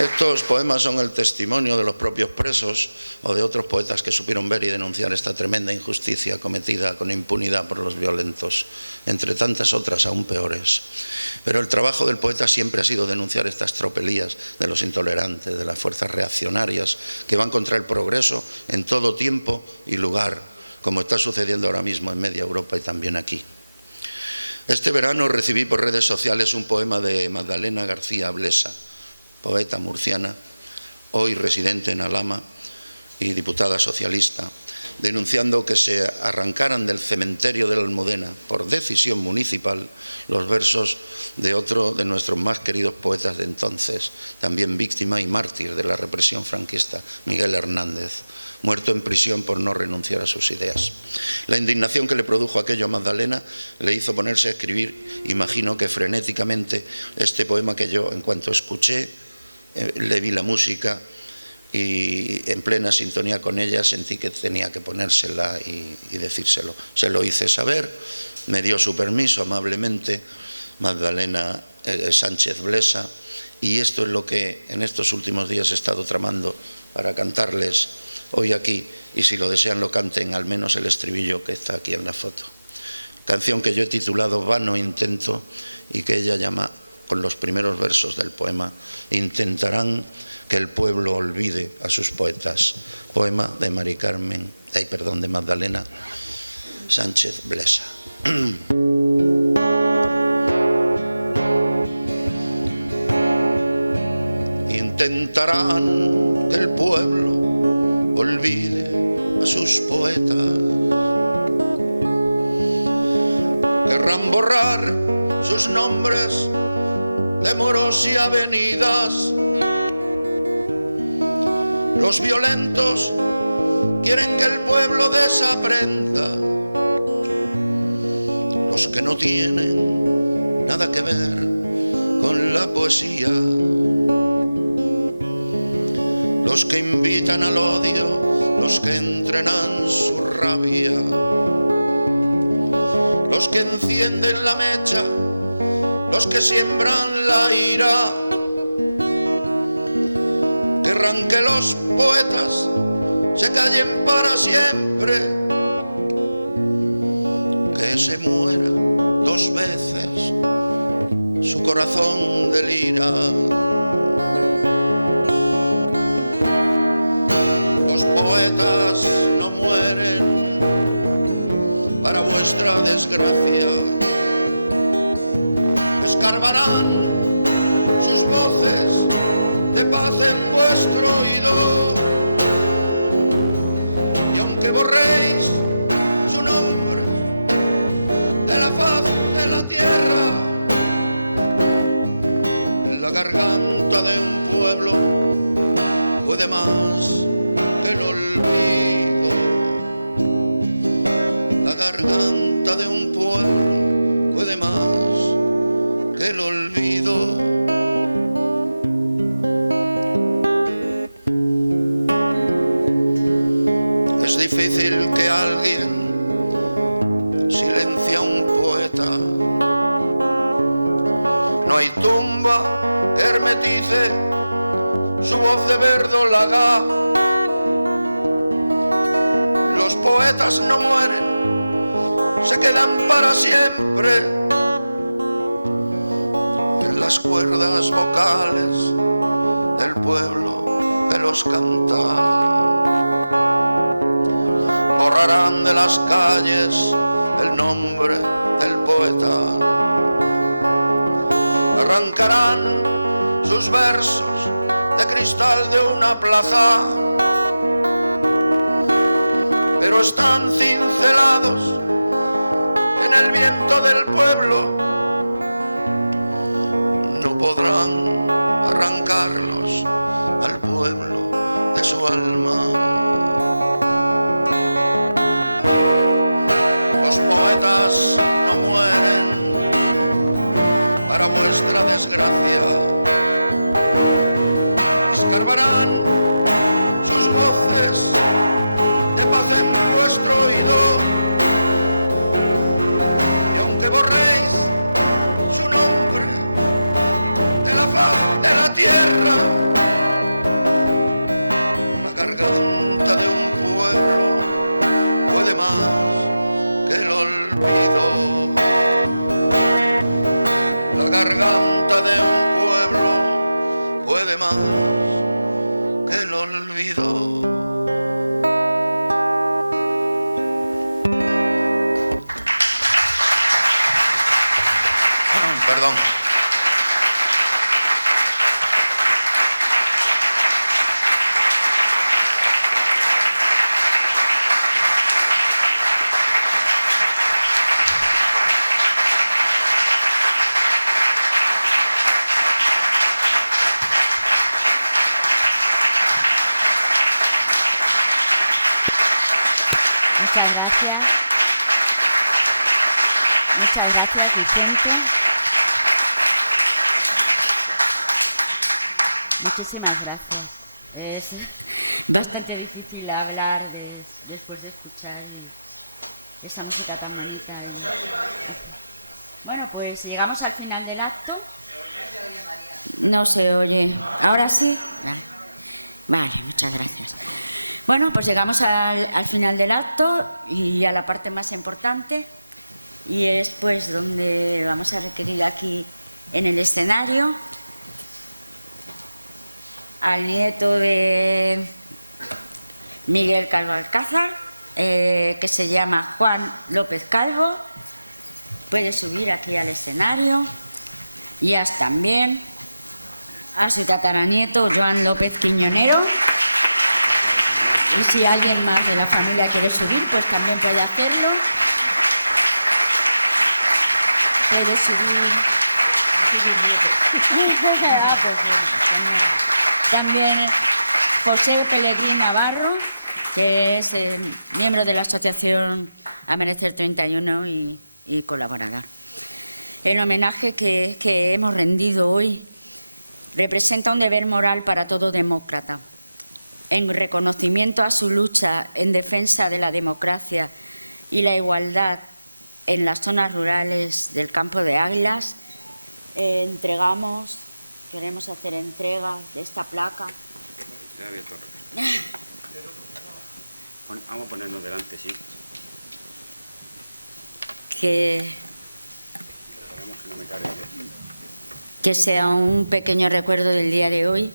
Estos poemas son el testimonio de los propios presos o de otros poetas que supieron ver y denunciar esta tremenda injusticia cometida con impunidad por los violentos, entre tantas otras aún peores. Pero el trabajo del poeta siempre ha sido denunciar estas tropelías de los intolerantes, de las fuerzas reaccionarias que van contra el progreso en todo tiempo y lugar, como está sucediendo ahora mismo en media Europa y también aquí. Este verano recibí por redes sociales un poema de Magdalena García Blesa, poeta murciana, hoy residente en Alhama y diputada socialista, denunciando que se arrancaran del cementerio de la Almudena por decisión municipal los versos de otro de nuestros más queridos poetas de entonces, también víctima y mártir de la represión franquista, Miguel Hernández, muerto en prisión por no renunciar a sus ideas. La indignación que le produjo aquello a Magdalena le hizo ponerse a escribir, imagino que frenéticamente, este poema que yo, en cuanto escuché, le vi la música y en plena sintonía con ella sentí que tenía que ponérsela y decírselo. Se lo hice saber, me dio su permiso amablemente Magdalena Sánchez Blesa, y esto es lo que en estos últimos días he estado tramando para cantarles hoy aquí, y si lo desean lo canten, al menos el estribillo que está aquí en la foto. Canción que yo he titulado Vano Intento y que ella llama, con los primeros versos del poema, Intentarán que el pueblo olvide a sus poetas. Poema de de Magdalena Sánchez Blesa. Intentarán que el pueblo olvide a sus poetas. Querrán borrar sus nombres de moros y avenidas. Los violentos quieren que el pueblo desaprenda. Los que no tienen nada que ver con la poesía. Los que invitan al odio, los que entrenan su rabia. Los que encienden la mecha, los que siembran la ira. Querrán que los poetas se callen para siempre, que se muera 2 veces su corazón delira. Los poetas no mueren para vuestra desgracia. Escarbarán sus voces de paz en vuestro oído, y aunque borréis su nombre de la faz de la tierra, la garganta de un pueblo puede más que el olvido. La garganta de un pueblo puede más que el olvido. Es difícil que alguien silencie a un poeta. No hay tumba que hermetice su voz de verdolaga. Los poetas no mueren, se quedan para siempre en las cuerdas vocales del pueblo que los canta. Borrarán de las calles el nombre del poeta. Arrancarán sus versos de cristal de una plaza, pero están cincelados en el viento del pueblo. No podrán arrancarlos al pueblo de su alma. No mueren para vuestra desgracia. Escarbarán sus voces de paz en vuestro oído, y aunque borréis su nombre de la faz de la tierra, la garganta de un pueblo puede más que el olvido. La garganta de un pueblo puede más que el olvido. Perdón. Muchas gracias, Vicente. Muchísimas gracias. Es bastante difícil hablar después de escuchar esa música tan bonita. Bueno, pues llegamos al final del acto. No se oye. ¿Ahora sí? Vale, muchas gracias. Bueno, pues llegamos al final del acto y a la parte más importante, y es pues donde vamos a requerir aquí en el escenario al nieto de Miguel Calvo Alcázar, que se llama Juan López Calvo. Puede subir aquí al escenario. Y también a su tataranieto Joan López Quiñonero. Y si alguien más de la familia quiere subir, pues también puede hacerlo. Puede subir. Ah, pues bueno. También José Pelegrín Navarro, que es miembro de la asociación Amanecer 31 y colaborador. El homenaje que hemos rendido hoy representa un deber moral para todo demócrata. En reconocimiento a su lucha en defensa de la democracia y la igualdad en las zonas rurales del campo de Águilas, queremos hacer entrega de esta placa. Vamos a ponernos delante, sí. Que sea un pequeño recuerdo del día de hoy.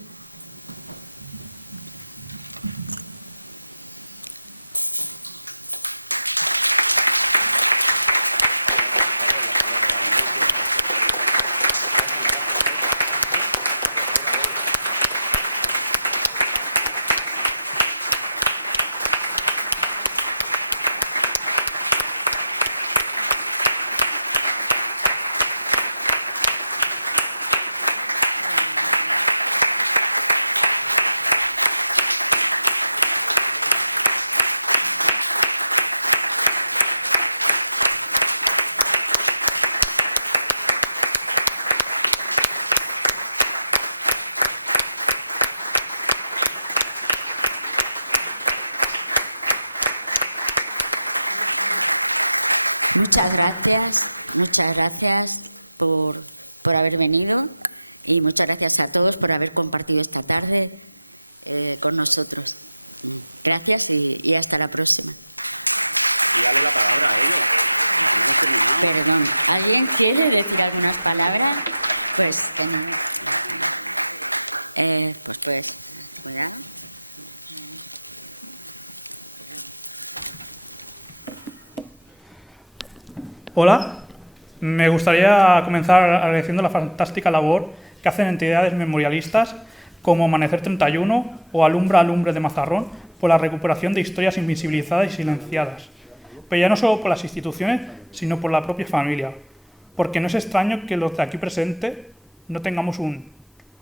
Muchas gracias por haber venido, y muchas gracias a todos por haber compartido esta tarde con nosotros. Gracias y hasta la próxima. Y dale la palabra a ellos. No hemos terminado. Perdón, ¿alguien quiere decir algunas palabras? Pues que no. Pues, cuidado. Hola, me gustaría comenzar agradeciendo la fantástica labor que hacen entidades memorialistas como Amanecer 31 o Alumbra de Mazarrón por la recuperación de historias invisibilizadas y silenciadas, pero ya no solo por las instituciones, sino por la propia familia, porque no es extraño que los de aquí presentes no tengamos un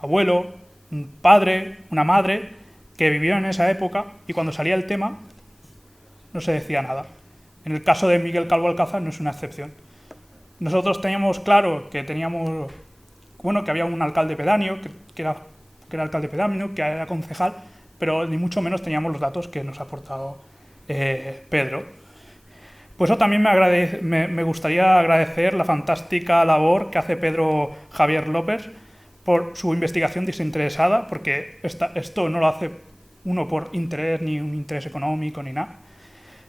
abuelo, un padre, una madre que vivieron en esa época y cuando salía el tema no se decía nada. En el caso de Miguel Calvo Alcázar no es una excepción. Nosotros teníamos claro que había un alcalde pedáneo, que era alcalde pedáneo, que era concejal, pero ni mucho menos teníamos los datos que nos ha aportado Pedro. Por eso también me gustaría agradecer la fantástica labor que hace Pedro Javier López por su investigación desinteresada, porque esto no lo hace uno por interés, ni un interés económico, ni nada,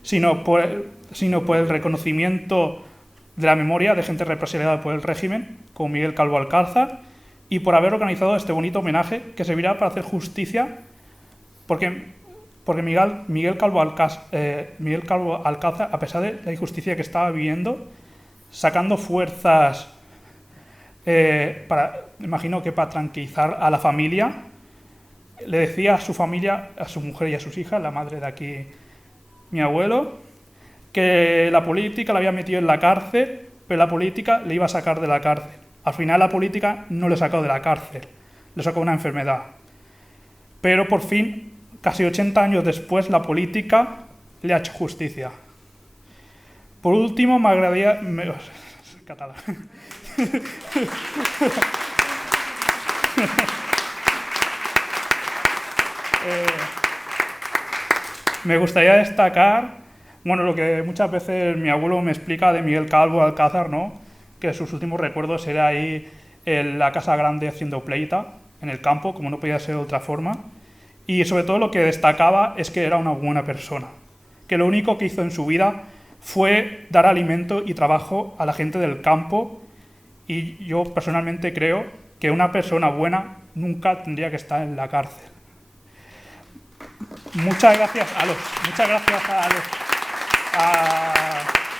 sino por el reconocimiento de la memoria de gente represaliada por el régimen, como Miguel Calvo Alcázar, y por haber organizado este bonito homenaje que servirá para hacer justicia, porque Miguel Calvo Alcázar, a pesar de la injusticia que estaba viviendo, sacando fuerzas, imagino que para tranquilizar a la familia, le decía a su familia, a su mujer y a sus hijas, la madre de aquí, mi abuelo, que la política la había metido en la cárcel, pero la política le iba a sacar de la cárcel. Al final la política no le sacó de la cárcel, le sacó una enfermedad. Pero por fin, casi 80 años después, la política le ha hecho justicia. Por último, catalán. Me gustaría destacar, bueno, lo que muchas veces mi abuelo me explica de Miguel Calvo Alcázar, ¿no? Que sus últimos recuerdos era ahí en la Casa Grande haciendo pleita, en el campo, como no podía ser de otra forma. Y sobre todo lo que destacaba es que era una buena persona, que lo único que hizo en su vida fue dar alimento y trabajo a la gente del campo, y yo personalmente creo que una persona buena nunca tendría que estar en la cárcel. Muchas gracias a los...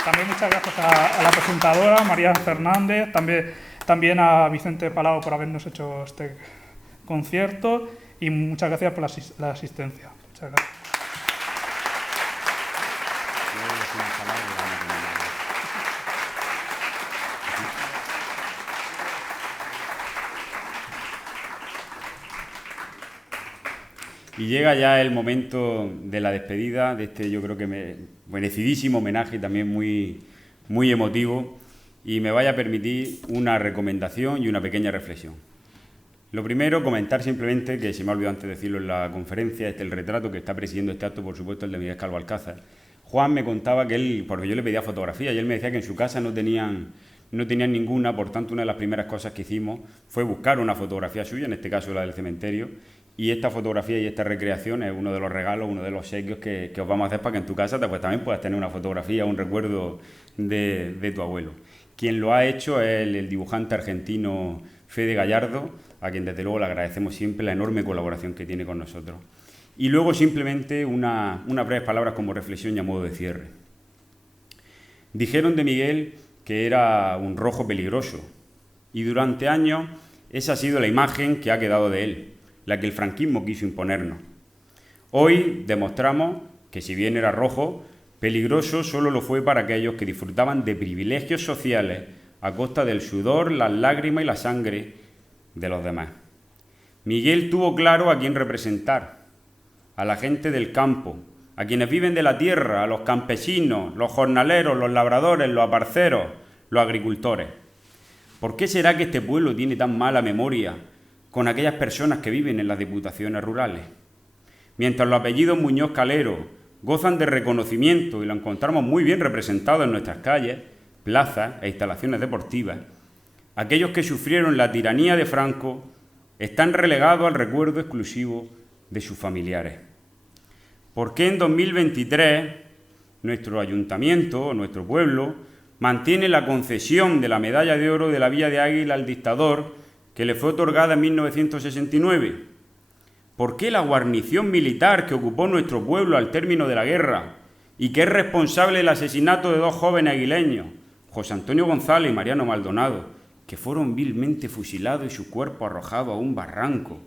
También muchas gracias a la presentadora, María Fernández, también a Vicente Palau por habernos hecho este concierto, y muchas gracias por la asistencia. Muchas gracias. Y llega ya el momento de la despedida de este, yo creo que merecidísimo homenaje, también muy emotivo, y me vaya a permitir una recomendación y una pequeña reflexión. Lo primero, comentar simplemente, que se me ha olvidado antes decirlo en la conferencia, el retrato que está presidiendo este acto, por supuesto, el de Miguel Calvo Alcázar. Juan me contaba que él, porque yo le pedía fotografía, y él me decía que en su casa no tenían ninguna, por tanto una de las primeras cosas que hicimos fue buscar una fotografía suya, en este caso la del cementerio, y esta fotografía y esta recreación es uno de los regalos, uno de los obsequios que os vamos a hacer para que en tu casa pues, también puedas tener una fotografía, un recuerdo de tu abuelo. Quien lo ha hecho es el dibujante argentino Fede Gallardo, a quien desde luego le agradecemos siempre la enorme colaboración que tiene con nosotros. Y luego simplemente unas breves palabras como reflexión y a modo de cierre. Dijeron de Miguel que era un rojo peligroso, y durante años esa ha sido la imagen que ha quedado de él, la que el franquismo quiso imponernos. Hoy demostramos que si bien era rojo, peligroso solo lo fue para aquellos que disfrutaban de privilegios sociales a costa del sudor, las lágrimas y la sangre de los demás. Miguel tuvo claro a quién representar, a la gente del campo, a quienes viven de la tierra, a los campesinos, los jornaleros, los labradores, los aparceros, los agricultores. ¿Por qué será que este pueblo tiene tan mala memoria con aquellas personas que viven en las diputaciones rurales? Mientras los apellidos Muñoz Calero gozan de reconocimiento y lo encontramos muy bien representado en nuestras calles, plazas e instalaciones deportivas, aquellos que sufrieron la tiranía de Franco están relegados al recuerdo exclusivo de sus familiares. ¿Por qué en 2023 nuestro ayuntamiento, nuestro pueblo, mantiene la concesión de la medalla de oro de la Villa de Águila al dictador que le fue otorgada en 1969? ¿Por qué la guarnición militar que ocupó nuestro pueblo al término de la guerra y que es responsable del asesinato de dos jóvenes aguileños, José Antonio González y Mariano Maldonado, que fueron vilmente fusilados y su cuerpo arrojado a un barranco,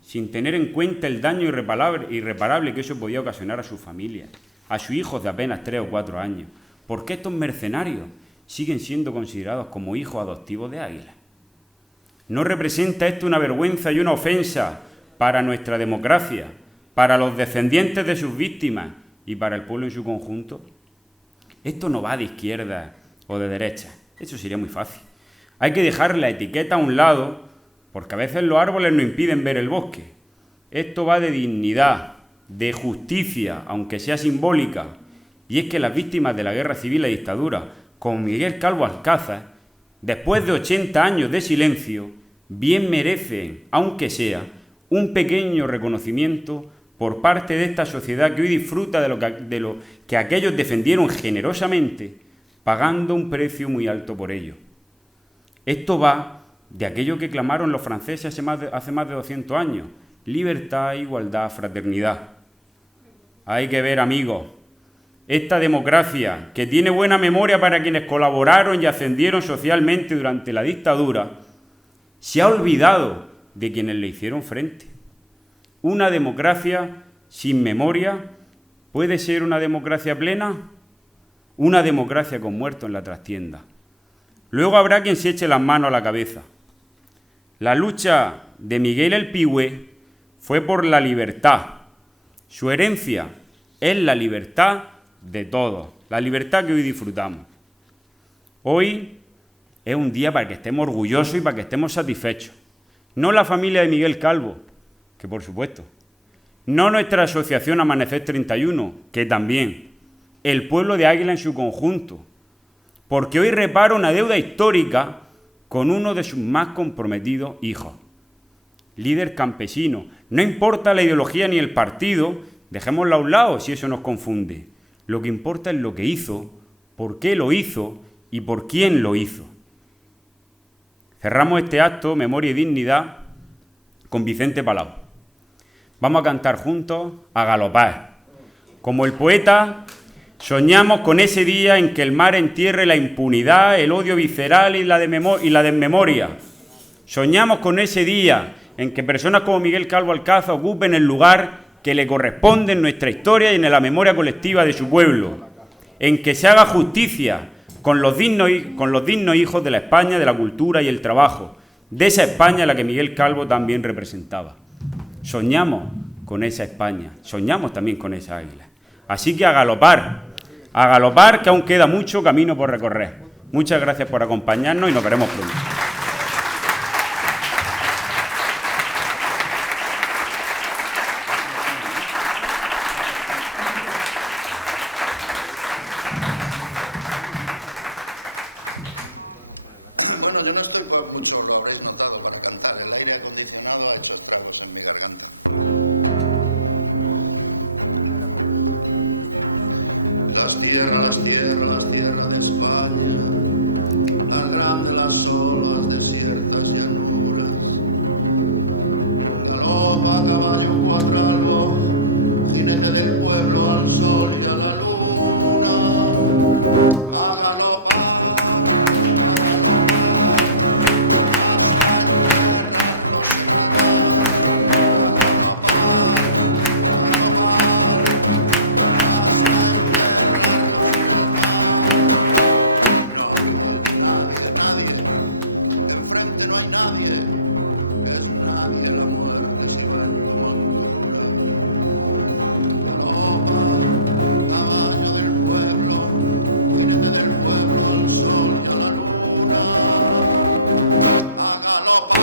sin tener en cuenta el daño irreparable que eso podía ocasionar a su familia, a sus hijos de apenas 3 o 4 años? ¿Por qué estos mercenarios siguen siendo considerados como hijos adoptivos de Águila? ¿No representa esto una vergüenza y una ofensa para nuestra democracia, para los descendientes de sus víctimas y para el pueblo en su conjunto? Esto no va de izquierda o de derecha, eso sería muy fácil. Hay que dejar la etiqueta a un lado, porque a veces los árboles nos impiden ver el bosque. Esto va de dignidad, de justicia, aunque sea simbólica, y es que las víctimas de la guerra civil y la dictadura, como Miguel Calvo Alcázar, después de 80 años de silencio, bien merecen, aunque sea, un pequeño reconocimiento por parte de esta sociedad que hoy disfruta de lo que aquellos defendieron generosamente, pagando un precio muy alto por ello. Esto va de aquello que clamaron los franceses hace más de 200 años: libertad, igualdad, fraternidad. Hay que ver, amigos, esta democracia, que tiene buena memoria para quienes colaboraron y ascendieron socialmente durante la dictadura, se ha olvidado de quienes le hicieron frente. ¿Una democracia sin memoria puede ser una democracia plena? Una democracia con muertos en la trastienda. Luego habrá quien se eche las manos a la cabeza. La lucha de Miguel el Pigüé fue por la libertad. Su herencia es la libertad de todos, la libertad que hoy disfrutamos. Hoy es un día para que estemos orgullosos y para que estemos satisfechos. No la familia de Miguel Calvo, que por supuesto. No nuestra asociación Amanecer 31, que también. El pueblo de Águila en su conjunto. Porque hoy repara una deuda histórica con uno de sus más comprometidos hijos. Líder campesino. No importa la ideología ni el partido, dejémoslo a un lado si eso nos confunde. Lo que importa es lo que hizo, por qué lo hizo y por quién lo hizo. Cerramos este acto, Memoria y Dignidad, con Vicente Palau. Vamos a cantar juntos A galopar. Como el poeta, soñamos con ese día en que el mar entierre la impunidad, el odio visceral y la desmemoria. Soñamos con ese día en que personas como Miguel Calvo Alcázar ocupen el lugar que le corresponde en nuestra historia y en la memoria colectiva de su pueblo. En que se haga justicia con los dignos hijos de la España, de la cultura y el trabajo, de esa España a la que Miguel Calvo también representaba. Soñamos con esa España, soñamos también con esa águila. Así que a galopar, que aún queda mucho camino por recorrer. Muchas gracias por acompañarnos y nos veremos pronto. Bueno, yo no estoy por mucho, lo habréis notado, para cantar. El aire acondicionado ha hecho estragos en mi garganta. Las tierras de España, las grandes, las olas, desiertas llanuras. Galopa, caballo cuadralbo, jinete del pueblo al sol y a la luna. A galopar, hasta enterrarlos en el mar. A galopar, hasta enterrarlos en el mar. No quede nadie, enfrente no hay nadie, es nadie la muerte si va en tu montura. Galopa, caballo del pueblo, jinete del pueblo al sol y a la luna. A galopar.